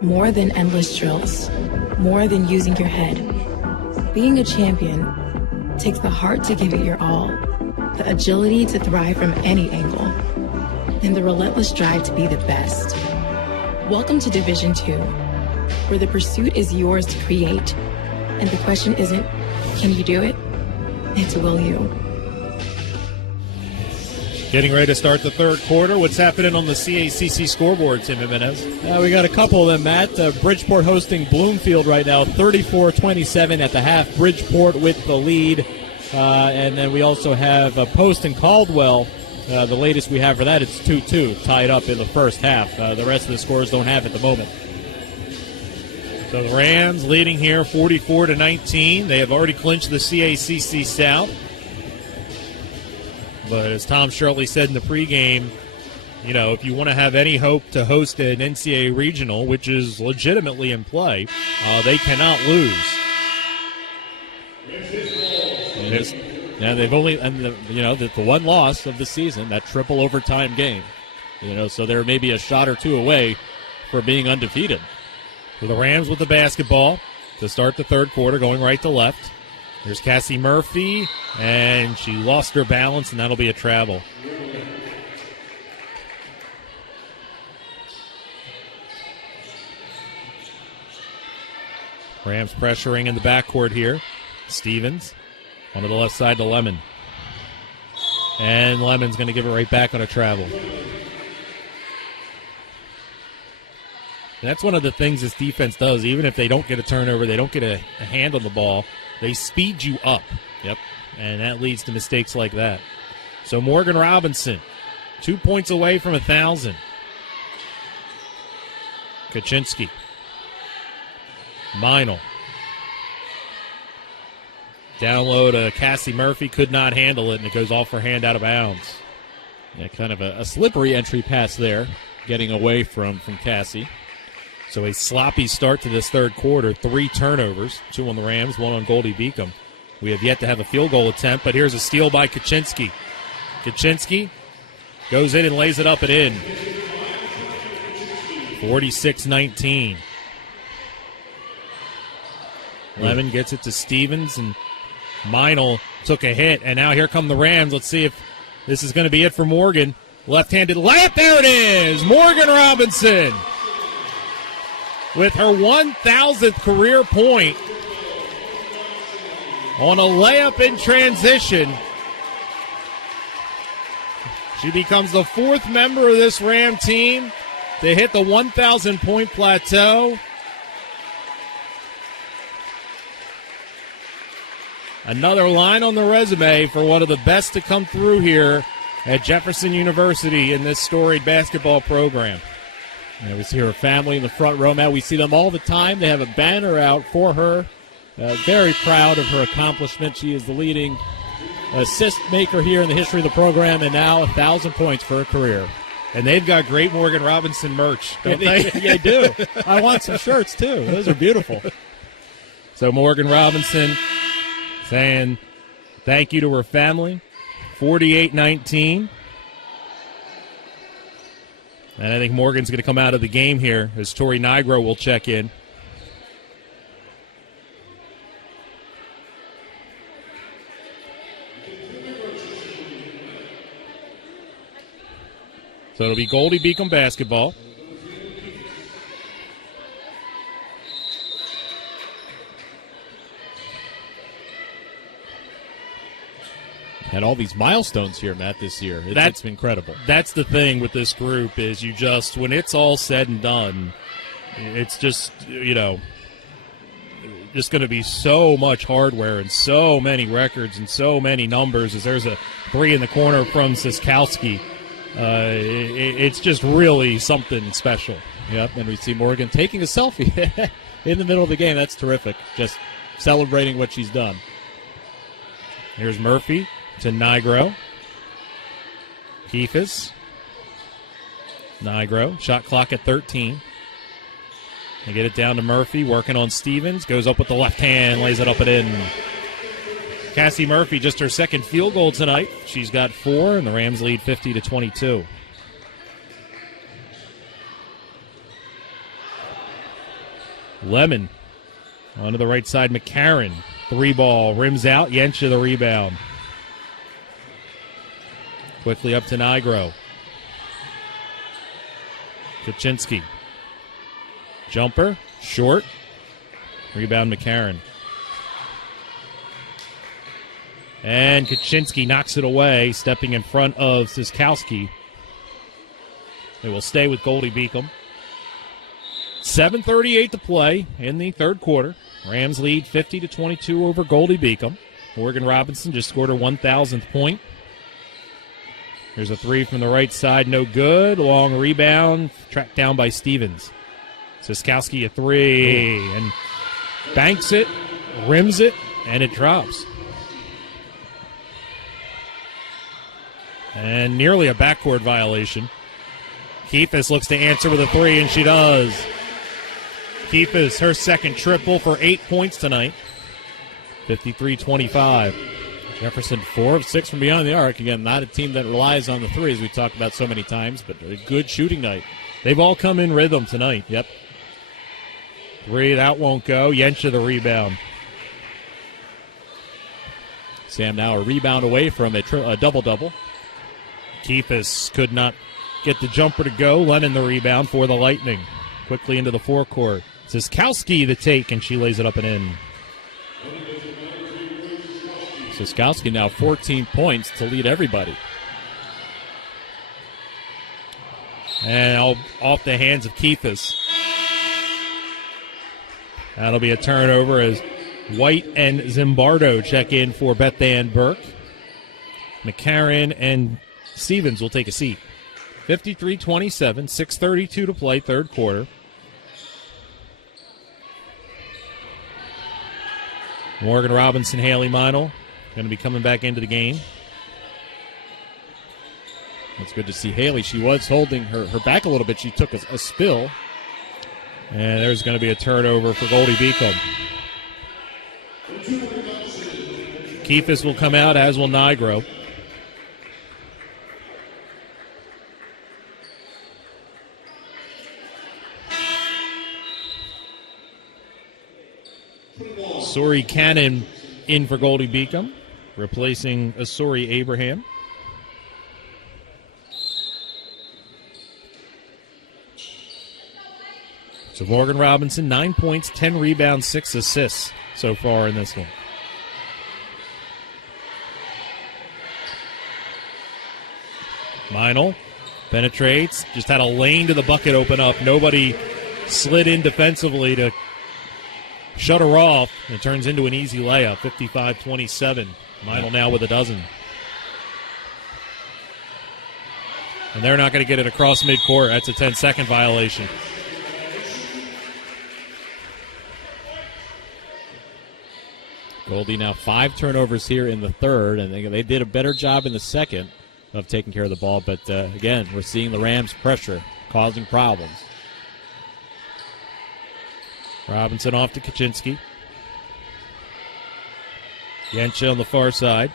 more than endless drills, more than using your head. Being a champion takes the heart to give it your all, the agility to thrive from any angle, and the relentless drive to be the best. Welcome to Division II, where the pursuit is yours to create, and the question isn't, can you do it? It's will you? Getting ready to start the third quarter. What's happening on the CACC scoreboard, Tim Jimenez? We got a couple of them, Matt. Bridgeport hosting Bloomfield right now, 34-27 at the half. Bridgeport with the lead. And then we also have Post and Caldwell. The latest we have for that, it's 2-2, tied up in the first half. The rest of the scores don't have at the moment. So the Rams leading here 44-19. They have already clinched the CACC South. But as Tom Shirley said in the pregame, you know, if you want to have any hope to host an NCAA regional, which is legitimately in play, they cannot lose. Yeah, they've only, the one loss of the season, that triple overtime game. So they're maybe a shot or two away from being undefeated. So the Rams with the basketball to start the third quarter, going right to left. Here's Cassie Murphy, and she lost her balance, and that'll be a travel. Rams pressuring in the backcourt here. Stevens onto the left side to Lemon. And Lemon's going to give it right back on a travel. And that's one of the things this defense does. Even if they don't get a turnover, they don't get a hand on the ball, they speed you up. Yep. And that leads to mistakes like that. So Morgan Robinson, 2 points away from 1,000. Kaczynski. Meinl. Down low to Cassie Murphy, could not handle it, and it goes off her hand out of bounds. Yeah, kind of a slippery entry pass there, getting away from Cassie. So a sloppy start to this third quarter. 3 turnovers, 2 on the Rams, 1 on Goldey-Beacom. We have yet to have a field goal attempt, but here's a steal by Kaczynski. Kaczynski goes in and lays it up and in. 46-19. Lemon gets it to Stevens, and Meinl took a hit, and now here come the Rams. Let's see if this is going to be it for Morgan. Left-handed layup, there it is! Morgan Robinson with her 1,000th career point on a layup in transition. She becomes the 4th member of this Ram team to hit the 1,000-point plateau. Another line on the resume for one of the best to come through here at Jefferson University in this storied basketball program. Yeah, we see her family in the front row, Matt. We see them all the time. They have a banner out for her. Very proud of her accomplishment. She is the leading assist maker here in the history of the program, and now 1,000 points for her career. And they've got great Morgan Robinson merch, don't they? They do. I want some shirts, too. Those are beautiful. So Morgan Robinson saying thank you to her family. 48-19. And I think Morgan's going to come out of the game here as Tori Nigro will check in. So it'll be Goldey-Beacom basketball. And all these milestones here, Matt, this year. It's incredible. That's the thing with this group is you just, when it's all said and done, it's just, just going to be so much hardware and so many records and so many numbers. As there's a 3 in the corner from Siskowski. It's just really something special. Yep, and we see Morgan taking a selfie in the middle of the game. That's terrific. Just celebrating what she's done. Here's Murphy to Nigro. Keefus. Nigro. Shot clock at 13. They get it down to Murphy, working on Stevens. Goes up with the left hand, lays it up and in. Cassie Murphy, just her second field goal tonight. She's got 4, and the Rams lead 50-22. Lemon onto the right side, McCarron. 3 ball, rims out, Yencha the rebound. Quickly up to Nigro. Kaczynski. Jumper, short. Rebound McCarron. And Kaczynski knocks it away, stepping in front of Siskowski. They will stay with Goldey-Beacom. 7:38 to play in the third quarter. Rams lead 50-22 over Goldey-Beacom. Morgan Robinson just scored her 1,000th point. There's a three from the right side, no good. Long rebound, tracked down by Stevens. Siskowski a three, and banks it, rims it, and it drops. And nearly a backcourt violation. Keefis looks to answer with a three, and she does. Keefis, her second triple for 8 points tonight. 53-25. Jefferson 4 of 6 from beyond the arc. Again, not a team that relies on the threes we talked about so many times, but a good shooting night. They've all come in rhythm tonight. Yep. Three, that won't go. Yencha the rebound. Sam now a rebound away from a double-double. Keefis could not get the jumper to go. Lennon the rebound for the Lightning. Quickly into the forecourt. Siskowski the take, and she lays it up and in. Siskowski now 14 points to lead everybody. And off the hands of Keefis. That'll be a turnover as White and Zimbardo check in for Beth Ann Burke. McCarran and Stevens will take a seat. 53-27, 6:32 to play, third quarter. Morgan Robinson, Haley Meinl going to be coming back into the game. It's good to see Haley. She was holding her back a little bit. She took a spill. And there's going to be a turnover for Goldey-Beacom. Keefis will come out, as will Nigro. Suri Cannon in for Goldey-Beacom, replacing Asuri Abraham. So Morgan Robinson, 9 points, 10 rebounds, 6 assists so far in this one. Meinl penetrates, just had a lane to the bucket open up. Nobody slid in defensively to shut her off. It turns into an easy layup, 55-27. Meinl now with a dozen. And they're not going to get it across midcourt. That's a 10-second violation. Goldie now 5 turnovers here in the third, and they did a better job in the second of taking care of the ball. But, again, we're seeing the Rams' pressure causing problems. Robinson off to Kaczynski. Yencha on the far side.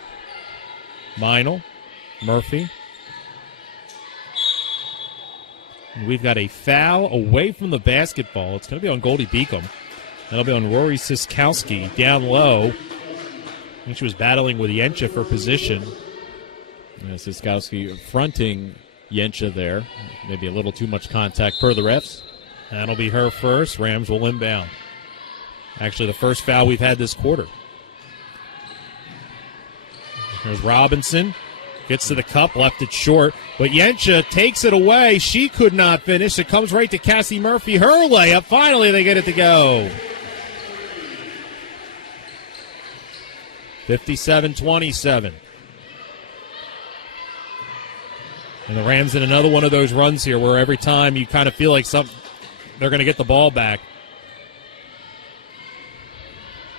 Meinl. Murphy. And we've got a foul away from the basketball. It's going to be on Goldey-Beacom. That'll be on Rory Siskowski down low. I think she was battling with Yencha for position. Yeah, Siskowski fronting Yencha there. Maybe a little too much contact per the refs. That'll be her first. Rams will inbound. Actually, the first foul we've had this quarter. There's Robinson. Gets to the cup, left it short. But Yencha takes it away. She could not finish. It comes right to Cassie Murphy. Her layup. Finally, they get it to go. 57-27. And the Rams in another one of those runs here where every time you kind of feel like they're going to get the ball back.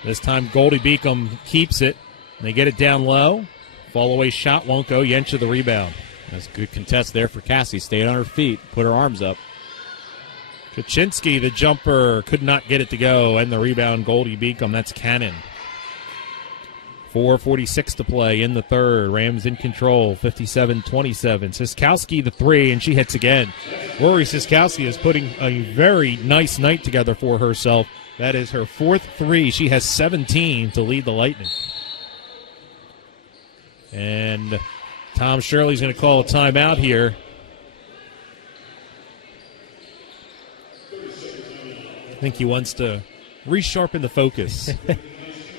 This time Goldey-Beacom keeps it. And they get it down low. Fall away shot won't go. Yencha the rebound. That's a good contest there for Cassie. Stayed on her feet, put her arms up. Kaczynski, the jumper, could not get it to go. And the rebound, Goldey-Beacom. That's Cannon. 4:46 to play in the third. Rams in control, 57-27. Siskowski the three, and she hits again. Rory Siskowski is putting a very nice night together for herself. That is her fourth three. She has 17 to lead the Lightning. And Tom Shirley's going to call a timeout here. I think he wants to resharpen the focus.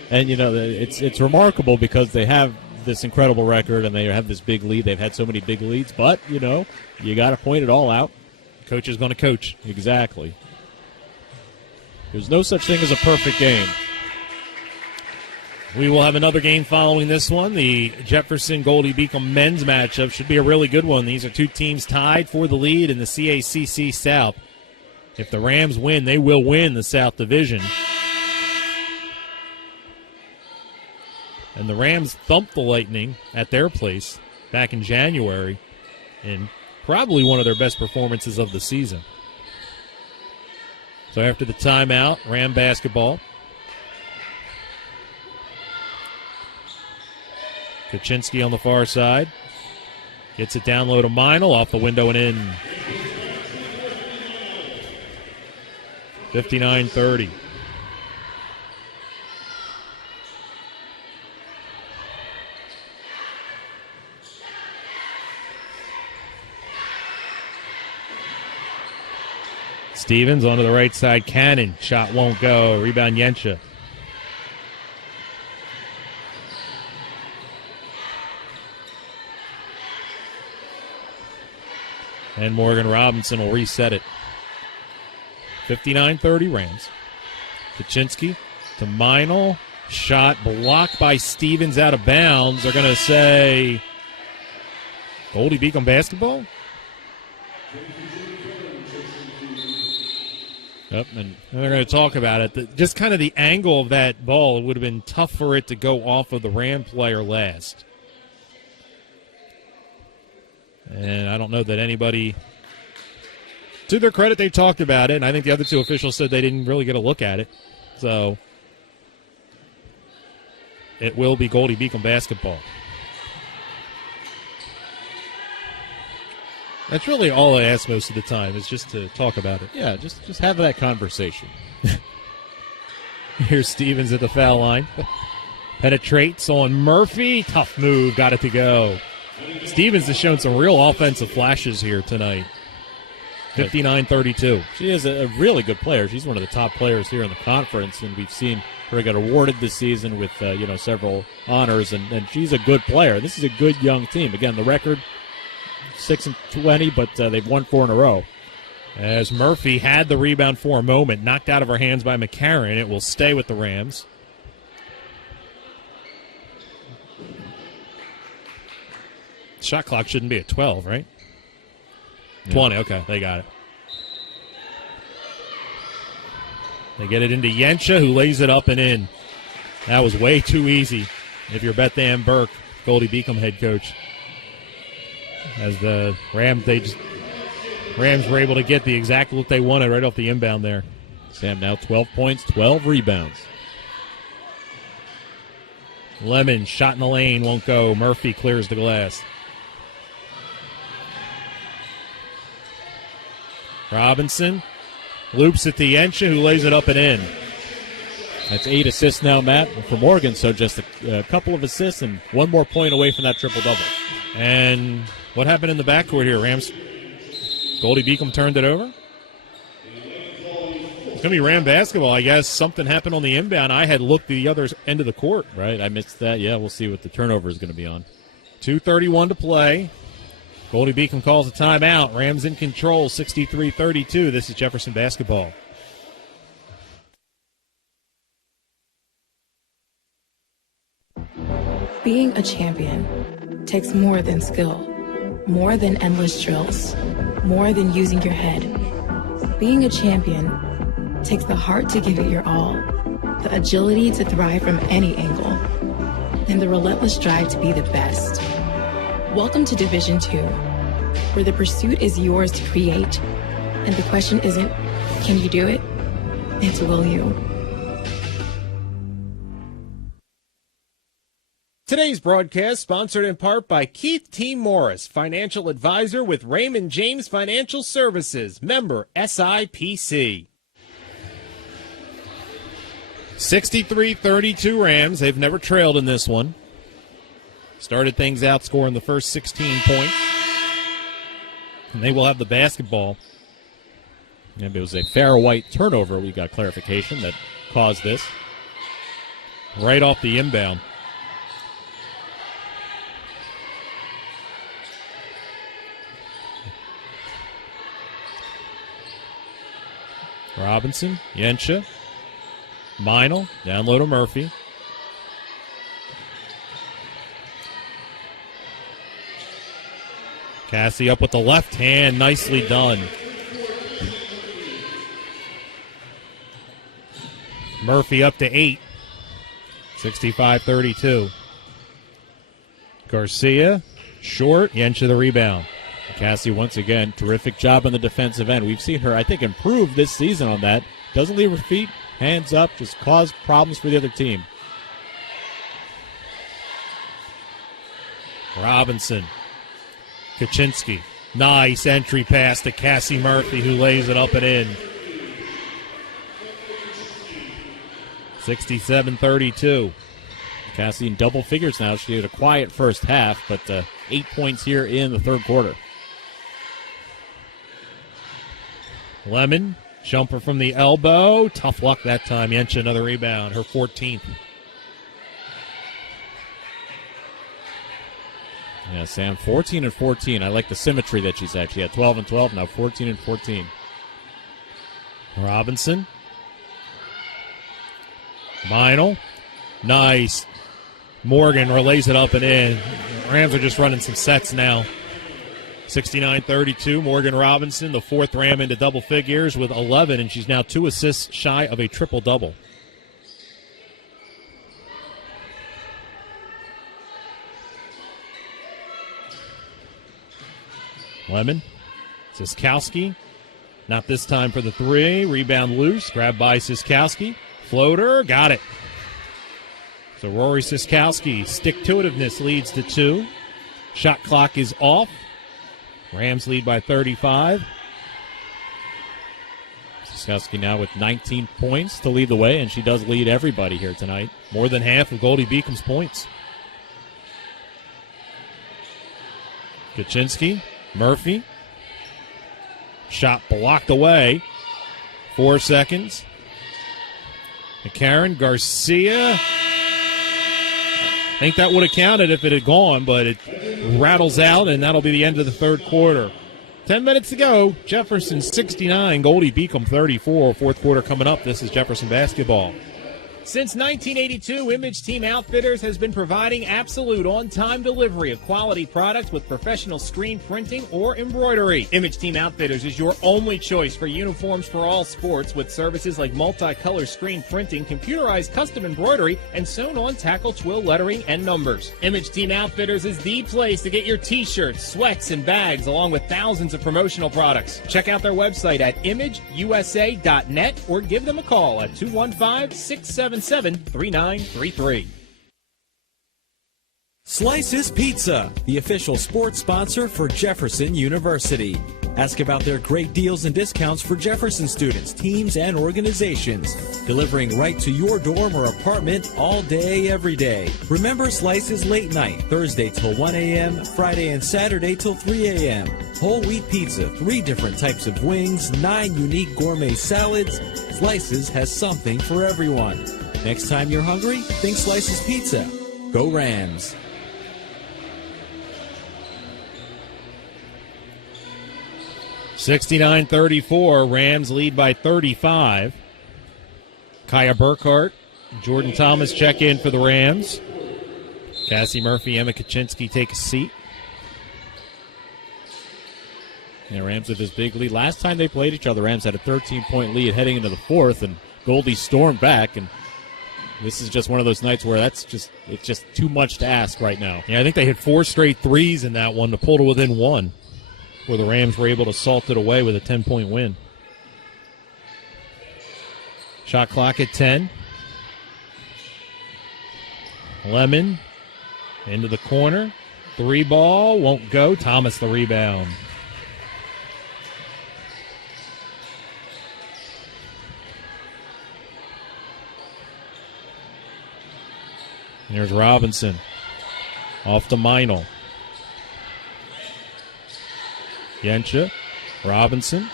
And, you know, it's remarkable because they have have this incredible record and they have this big lead. They've had so many big leads, but, you got to point it all out. Coach is going to coach. Exactly. There's no such thing as a perfect game. We will have another game following this one. The Jefferson-Goldey-Beacom men's matchup should be a really good one. These are two teams tied for the lead in the CACC South. If the Rams win, they will win the South Division. And the Rams thumped the Lightning at their place back in January in probably one of their best performances of the season. So after the timeout, Ram basketball. Kaczynski on the far side. Gets it down low to Meinl, off the window and in. 59-30. Stevens onto the right side. Cannon. Shot won't go. Rebound Yensha. And Morgan Robinson will reset it. 59-30 Rams. Kaczynski to Meinl. Shot blocked by Stevens out of bounds. They're going to say Goldey-Beacom basketball? Yep, and they're going to talk about it. Just kind of the angle of that ball, it would have been tough for it to go off of the Ram player last. And I don't know that anybody, to their credit, they talked about it, and I think the other two officials said they didn't really get a look at it. So it will be Goldey-Beacom basketball. That's really all I ask most of the time, is just to talk about it. Yeah, just have that conversation. Here's Stevens at the foul line. Penetrates on Murphy. Tough move. Got it to go. Stevens has shown some real offensive flashes here tonight. 59-32. She is a really good player. She's one of the top players here in the conference, and we've seen her get awarded this season with several honors, and she's a good player. This is a good young team. Again, the record 6-20, but they've won 4 in a row. As Murphy had the rebound for a moment, knocked out of her hands by McCarron. It will stay with the Rams. Shot clock shouldn't be at 12, right? Yeah. 20, okay, they got it. They get it into Yensha, who lays it up and in. That was way too easy if you're Beth Ann Burke, Goldey-Beacom head coach. As the Rams were able to get the exact look they wanted right off the inbound there. Sam now 12 points, 12 rebounds. Lemon, shot in the lane, won't go. Murphy clears the glass. Robinson loops it to Yensha, who lays it up and in. That's 8 assists now, Matt, for Morgan, so just a couple of assists and one more point away from that triple-double. And what happened in the backcourt here? Rams, Goldey-Beacom turned it over? It's going to be Ram basketball, I guess. Something happened on the inbound. I had looked to the other end of the court. Right, I missed that. Yeah, we'll see what the turnover is going to be on. 2:31 to play. Goldey-Beacom calls a timeout. Rams in control, 63-32. This is Jefferson basketball. Being a champion takes more than skill, more than endless drills, more than using your head. Being a champion takes the heart to give it your all, the agility to thrive from any angle, and the relentless drive to be the best. Welcome to Division II, where the pursuit is yours to create, and the question isn't, can you do it? It's, will you? Today's broadcast sponsored in part by Keith T. Morris, financial advisor with Raymond James Financial Services, member SIPC. 63-32 Rams. They've never trailed in this one. Started things out scoring the first 16 points. And they will have the basketball. And it was a Fair-White turnover, we got clarification, that caused this. Right off the inbound. Robinson, Yensha, Meinl, down low to Murphy. Cassie up with the left hand, nicely done. Murphy up to 8, 65-32. Garcia, short, Yensha the rebound. Cassie, once again, terrific job on the defensive end. We've seen her, I think, improve this season on that. Doesn't leave her feet, hands up, just cause problems for the other team. Robinson, Kaczynski, nice entry pass to Cassie Murphy, who lays it up and in. 67-32. Cassie in double figures now. She had a quiet first half, but 8 points here in the third quarter. Lemon, jumper from the elbow. Tough luck that time. Yensha another rebound, her 14th. Yeah, Sam, 14-14. I like the symmetry that she's had. She had 12-12, now 14-14. Robinson. Meinl. Nice. Morgan relays it up and in. Rams are just running some sets now. 69-32. Morgan Robinson, the fourth Ram into double figures with 11, and she's now 2 assists shy of a triple-double. Lemon. Siskowski. Not this time for the 3. Rebound loose. Grabbed by Siskowski. Floater. Got it. So Rory Siskowski, stick-to-itiveness leads to 2. Shot clock is off. Rams lead by 35. Siskowski now with 19 points to lead the way, and she does lead everybody here tonight. More than half of Goldey-Beacom's points. Kaczynski, Murphy. Shot blocked away. 4 seconds. McCarron, Garcia. I think that would have counted if it had gone, but it rattles out, and that'll be the end of the third quarter. 10 minutes to go. Jefferson 69, Goldey-Beacom 34. Fourth quarter coming up. This is Jefferson basketball. Since 1982, Image Team Outfitters has been providing absolute on-time delivery of quality products with professional screen printing or embroidery. Image Team Outfitters is your only choice for uniforms for all sports, with services like multicolor screen printing, computerized custom embroidery, and sewn-on tackle twill lettering and numbers. Image Team Outfitters is the place to get your t-shirts, sweats, and bags, along with thousands of promotional products. Check out their website at imageusa.net or give them a call at 215-677-3933. Slices Pizza, the official sports sponsor for Jefferson University. Ask about their great deals and discounts for Jefferson students, teams, and organizations. Delivering right to your dorm or apartment all day, every day. Remember Slices late night, Thursday till 1 a.m., Friday and Saturday till 3 a.m. Whole wheat pizza, 3 different types of wings, 9 unique gourmet salads. Slices has something for everyone. Next time you're hungry, think Slices Pizza. Go Rams. (69-34). Rams lead by 35. Kaya Burkhart, Jordan Thomas check in for the Rams. Cassie Murphy, Emma Kaczynski take a seat. Yeah, Rams with this big lead. Last time they played each other, Rams had a 13-point lead heading into the fourth, and Goldie stormed back. And this is just one of those nights where it's just too much to ask right now. Yeah, I think they hit 4 straight threes in that one to pull to within 1, where the Rams were able to salt it away with a 10-point win. Shot clock at 10. Lemon into the corner. 3 ball, won't go. Thomas the rebound. There's Robinson. Off to Meinl. Yensha. Robinson.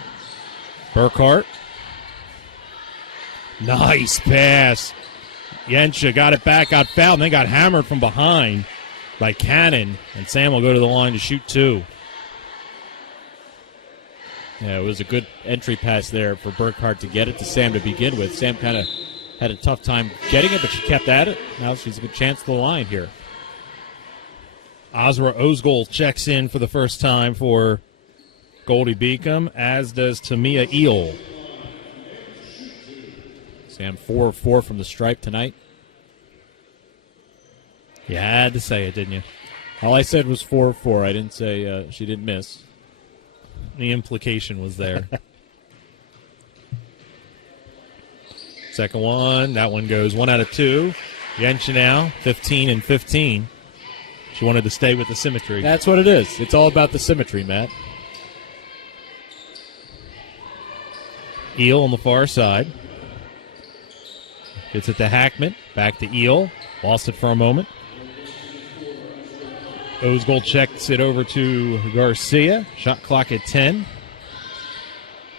Burkhart. Nice pass. Yensha got it back, got fouled, and then got hammered from behind by Cannon. And Sam will go to the line to shoot 2. Yeah, it was a good entry pass there for Burkhart to get it to Sam to begin with. Sam kind of had a tough time getting it, but she kept at it. Now she's a good chance to the line here. Azra Ozgol checks in for the first time for Goldey-Beacom, as does Tamia Eel. Sam 4 of 4 from the stripe tonight. You had to say it, didn't you? All I said was 4 of 4. I didn't say she didn't miss. The implication was there. Second one, that one goes 1 out of 2. Yensha now, 15 and 15. She wanted to stay with the symmetry. That's what it is. It's all about the symmetry, Matt. Eel on the far side. Gets it to Hackman. Back to Eel. Lost it for a moment. Ozgol checks it over to Garcia. Shot clock at 10.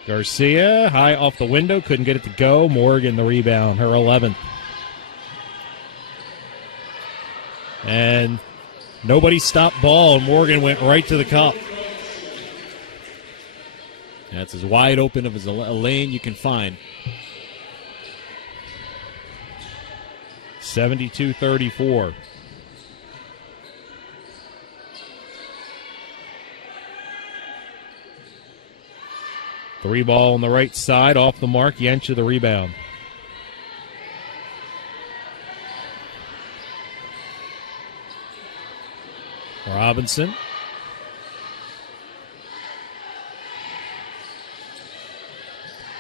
Garcia, high off the window. Couldn't get it to go. Morgan, the rebound. Her 11th. And nobody stopped ball, and Morgan went right to the cup. That's as wide open of a lane you can find. 72-34. Three ball on the right side, off the mark. Yensha the rebound. Robinson.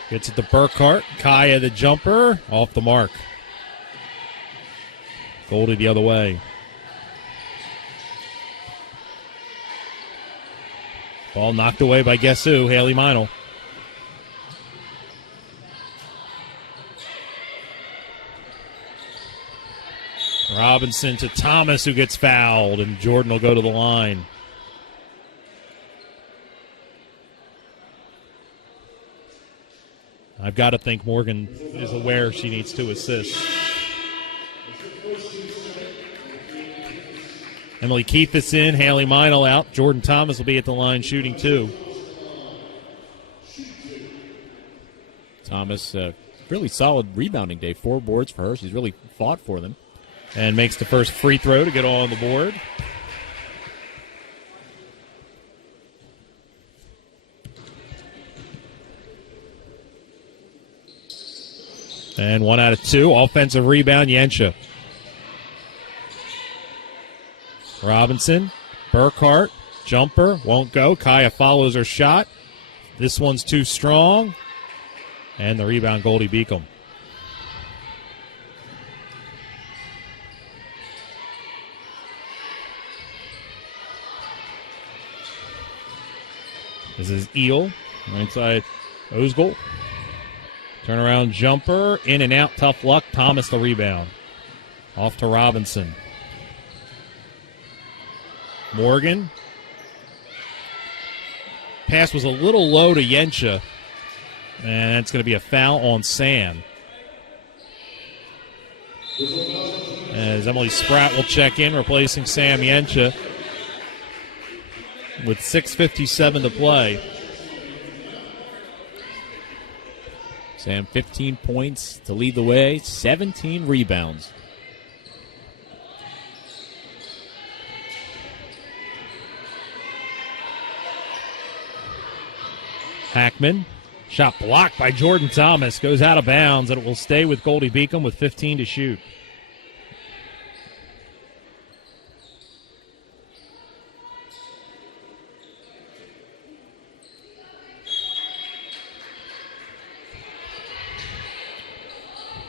Gets it to Burkhart. Kaya the jumper. Off the mark. Goldie the other way. Ball knocked away by guess who? Haley Meinl. Robinson to Thomas, who gets fouled, and Jordan will go to the line. I've got to think Morgan is aware she needs to assist. Emily Keefe is in, Haley Meinl out. Jordan Thomas will be at the line shooting 2. Thomas, really solid rebounding day. 4 boards for her. She's really fought for them. And makes the first free throw to get on the board. And 1 out of 2. Offensive rebound, Yensha. Robinson, Burkhart, jumper, won't go. Kaya follows her shot. This one's too strong. And the rebound, Goldey-Beacom. This is Eel, right side, Ozgol. Turnaround jumper, in and out, tough luck. Thomas the rebound. Off to Robinson. Morgan. Pass was a little low to Yensha. And it's going to be a foul on Sam. As Emily Spratt will check in, replacing Sam Yensha. With 6:57 to play. Sam, 15 points to lead the way, 17 rebounds. Hackman, shot blocked by Jordan Thomas, goes out of bounds, and it will stay with Goldey-Beacom with 15 to shoot.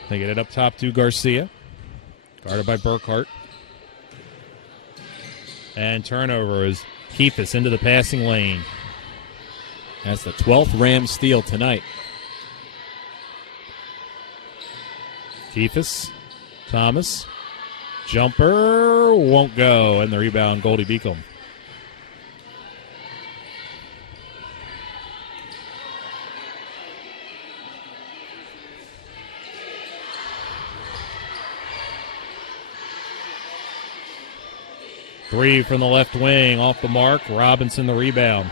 They get it up top to Garcia. Guarded by Burkhart. And turnover as Keefus into the passing lane. That's the 12th Rams steal tonight. Keefus, Thomas, jumper, won't go. And the rebound, Goldey-Beacom. Three from the left wing, off the mark. Robinson the rebound.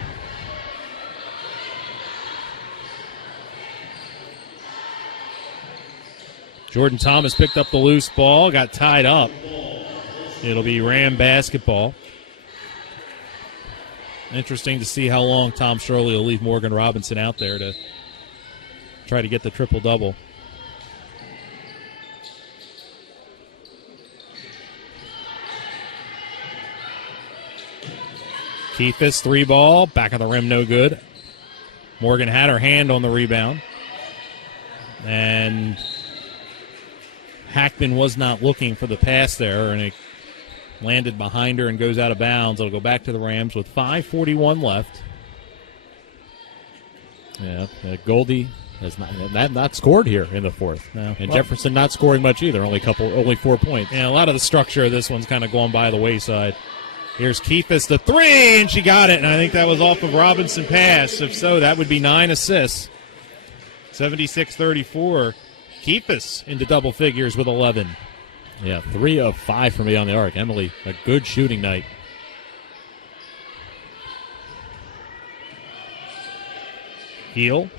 Jordan Thomas picked up the loose ball, got tied up. It'll be Ram basketball. Interesting to see how long Tom Shirley will leave Morgan Robinson out there to try to get the triple-double. Keithis, 3-ball, back of the rim, no good. Morgan had her hand on the rebound. And Hackman was not looking for the pass there, and it landed behind her and goes out of bounds. It'll go back to the Rams with 5:41 left. Yeah, Goldie has not scored here in the fourth. No. And Jefferson not scoring much either, only 4 points. Yeah, a lot of the structure of this one's kind of going by the wayside. Here's Keithis, the 3, and she got it, and I think that was off of Robinson pass. If so, that would be 9 assists. 76-34. Keithis into double figures with 11. Yeah, 3 of 5 from beyond the arc. Emily, a good shooting night. Heel,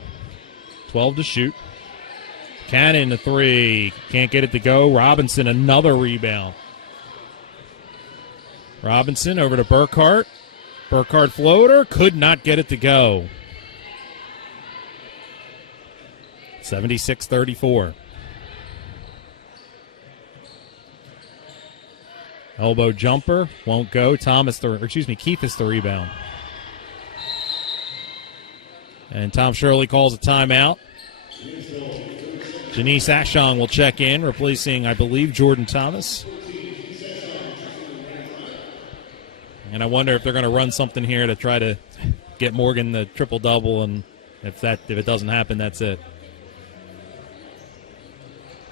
12 to shoot. Cannon, the 3. Can't get it to go. Robinson, another rebound. Robinson over to Burkhart. Burkhart floater, could not get it to go. 76-34. Elbow jumper, won't go. Keithis the rebound. And Tom Shirley calls a timeout. Janice Ashong will check in, replacing, I believe, Jordan Thomas. And I wonder if they're going to run something here to try to get Morgan the triple-double, and if it doesn't happen, that's it.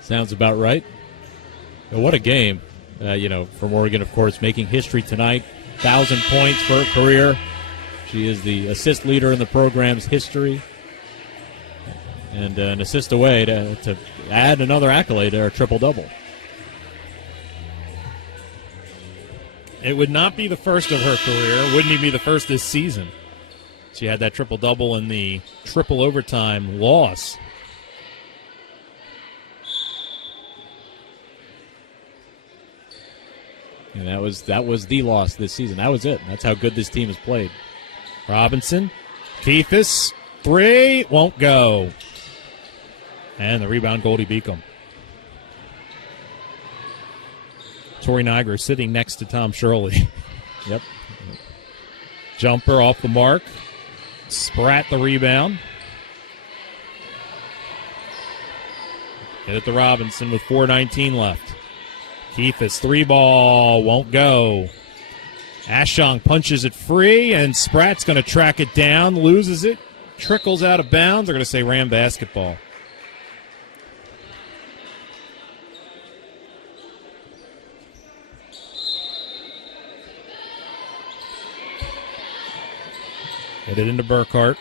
Sounds about right. Well, what a game. For Morgan, of course, making history tonight. 1,000 points for her career. She is the assist leader in the program's history. And an assist away to add another accolade to her triple-double. It would not be the first of her career. Wouldn't even be the first this season. She had that triple-double in the triple overtime loss. And that was the loss this season. That was it. That's how good this team has played. Robinson, Keithis, 3, won't go. And the rebound, Goldey-Beacom. Tori Niagara sitting next to Tom Shirley. Yep. Jumper off the mark. Spratt the rebound. Get it to Robinson with 4:19 left. Keithis, 3-ball, won't go. Ashong punches it free, and Spratt's going to track it down, loses it, trickles out of bounds. They're going to say Ram basketball. Get it into Burkhart.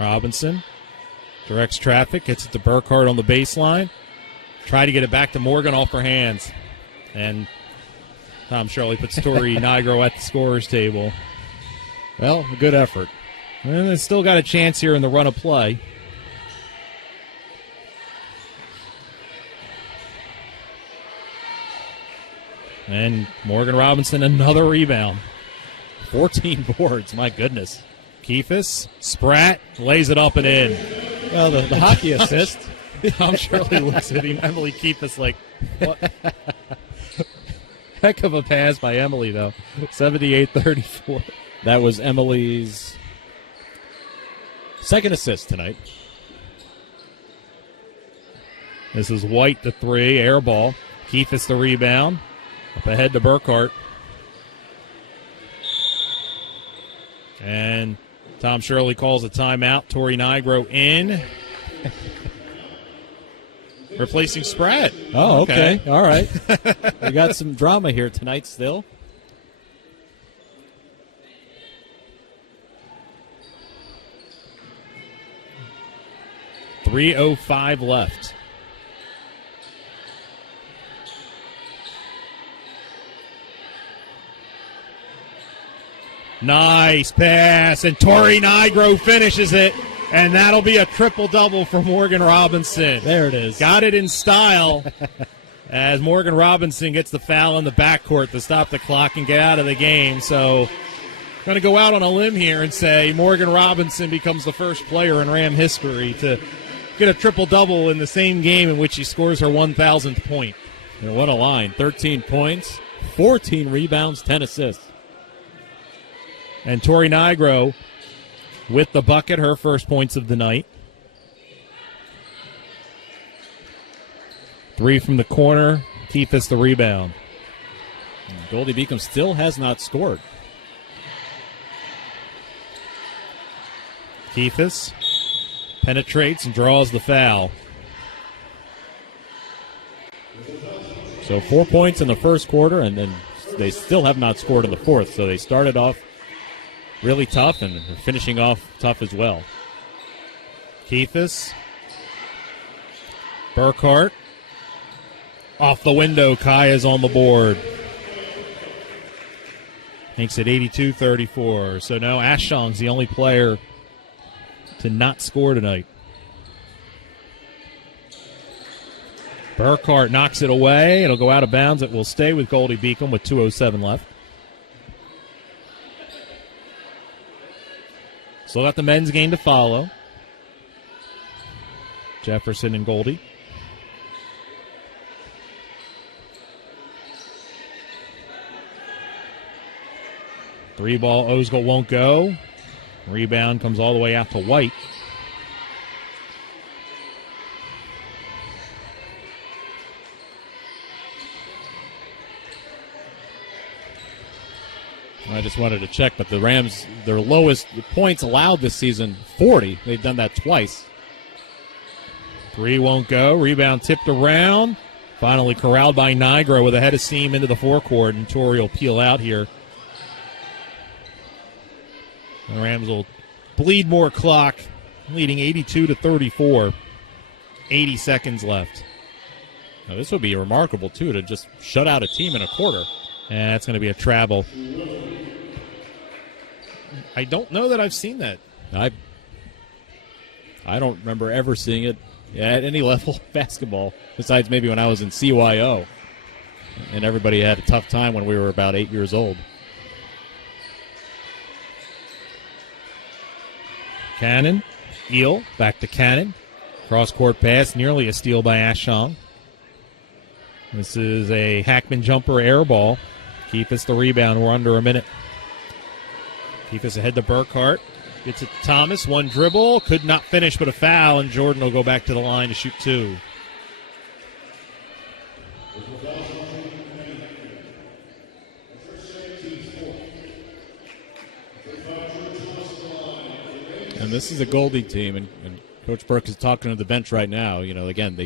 Robinson directs traffic, gets it to Burkhart on the baseline. Try to get it back to Morgan off her hands. And Tom Shirley puts Tori Nigro at the scorer's table. Well, a good effort. And they still got a chance here in the run of play. And Morgan Robinson, another rebound. 14 boards, my goodness. Keithis, Spratt, lays it up and in. Well, the hockey assist. Tom Shirley looks at him. Emily Keithis like, what? Heck of a pass by Emily, though. 78-34. That was Emily's second assist tonight. This is White, the 3, air ball. Keithis the rebound. Up ahead to Burkhart. And Tom Shirley calls a timeout. Tori Nigro in. Replacing Spratt. Oh, okay. All right. We got some drama here tonight still. .305 left. Nice pass, and Tori Nigro finishes it. And that'll be a triple-double for Morgan Robinson. There it is. Got it in style as Morgan Robinson gets the foul in the backcourt to stop the clock and get out of the game. So I'm going to go out on a limb here and say Morgan Robinson becomes the first player in Ram history to get a triple-double in the same game in which she scores her 1,000th point. And what a line. 13 points, 14 rebounds, 10 assists. And Tori Nigro with the bucket, her first points of the night. 3 from the corner. Keithis the rebound. Goldey-Beacom still has not scored. Keithis penetrates and draws the foul. So 4 points in the first quarter, and then they still have not scored in the fourth. So they started off really tough and are finishing off tough as well. Keithis. Burkhart. Off the window, Kaya's on the board. Makes it 82-34. So now Ashong's the only player to not score tonight. Burkhart knocks it away. It'll go out of bounds. It will stay with Goldey-Beacom with 2:07 left. Still got the men's game to follow. Jefferson and Goldey. Three ball, Osgood won't go. Rebound comes all the way out to White. I just wanted to check, but the Rams, their lowest points allowed this season, 40. They've done that twice. Three won't go. Rebound tipped around. Finally corralled by Nigro with a head of steam into the forecourt, and Torrey will peel out here. The Rams will bleed more clock, leading 82-34. 80 seconds left. Now, this would be remarkable, too, to just shut out a team in a quarter. And that's going to be a travel. I don't know that I've seen that. I don't remember ever seeing it at any level of basketball, besides maybe when I was in CYO. And everybody had a tough time when we were about 8 years old. Cannon, Eel, back to Cannon. Cross-court pass, nearly a steal by Ashong. This is a Hackman jumper air ball. Keithis the rebound. We're under a minute. Keithis ahead to Burkhart. Gets it to Thomas. One dribble. Could not finish, but a foul, and Jordan will go back to the line to shoot two. And this is a Goldie team, and Coach Burke is talking to the bench right now. You know, again,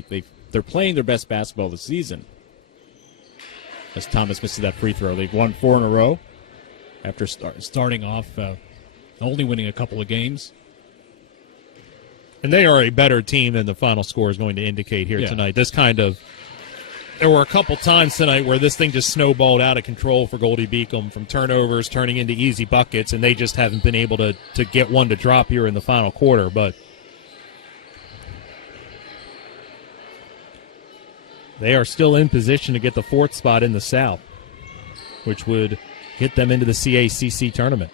they're playing their best basketball this season. As Thomas misses that free throw, they've won 4 in a row after starting off only winning a couple of games. And they are a better team than the final score is going to indicate here tonight. There were a couple times tonight where this thing just snowballed out of control for Goldey-Beacom, from turnovers turning into easy buckets, and they just haven't been able to get one to drop here in the final quarter. But they are still in position to get the 4th spot in the South, which would get them into the CACC tournament.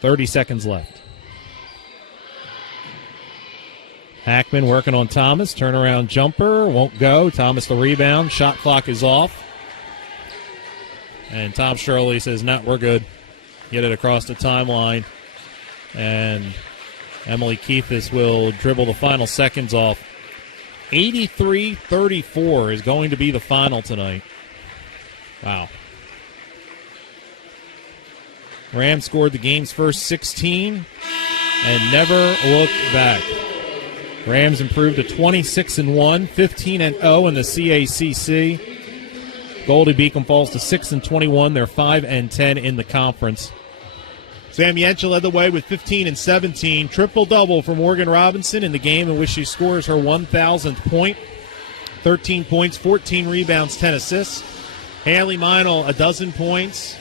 30 seconds left. Hackman working on Thomas. Turnaround jumper. Won't go. Thomas the rebound. Shot clock is off. And Tom Shirley says, no, we're good. Get it across the timeline. And Emily Keithis will dribble the final seconds off. 83-34 is going to be the final tonight. Wow. Rams scored the game's first 16 and never looked back. Rams improved to 26-1, 15-0 in the CACC. Goldey-Beacom falls to 6-21. They're 5-10 in the conference. Sam Yencha led the way with 15 and 17. Triple-double for Morgan Robinson in the game in which she scores her 1,000th point. 13 points, 14 rebounds, 10 assists. Haley Meinl, a dozen points,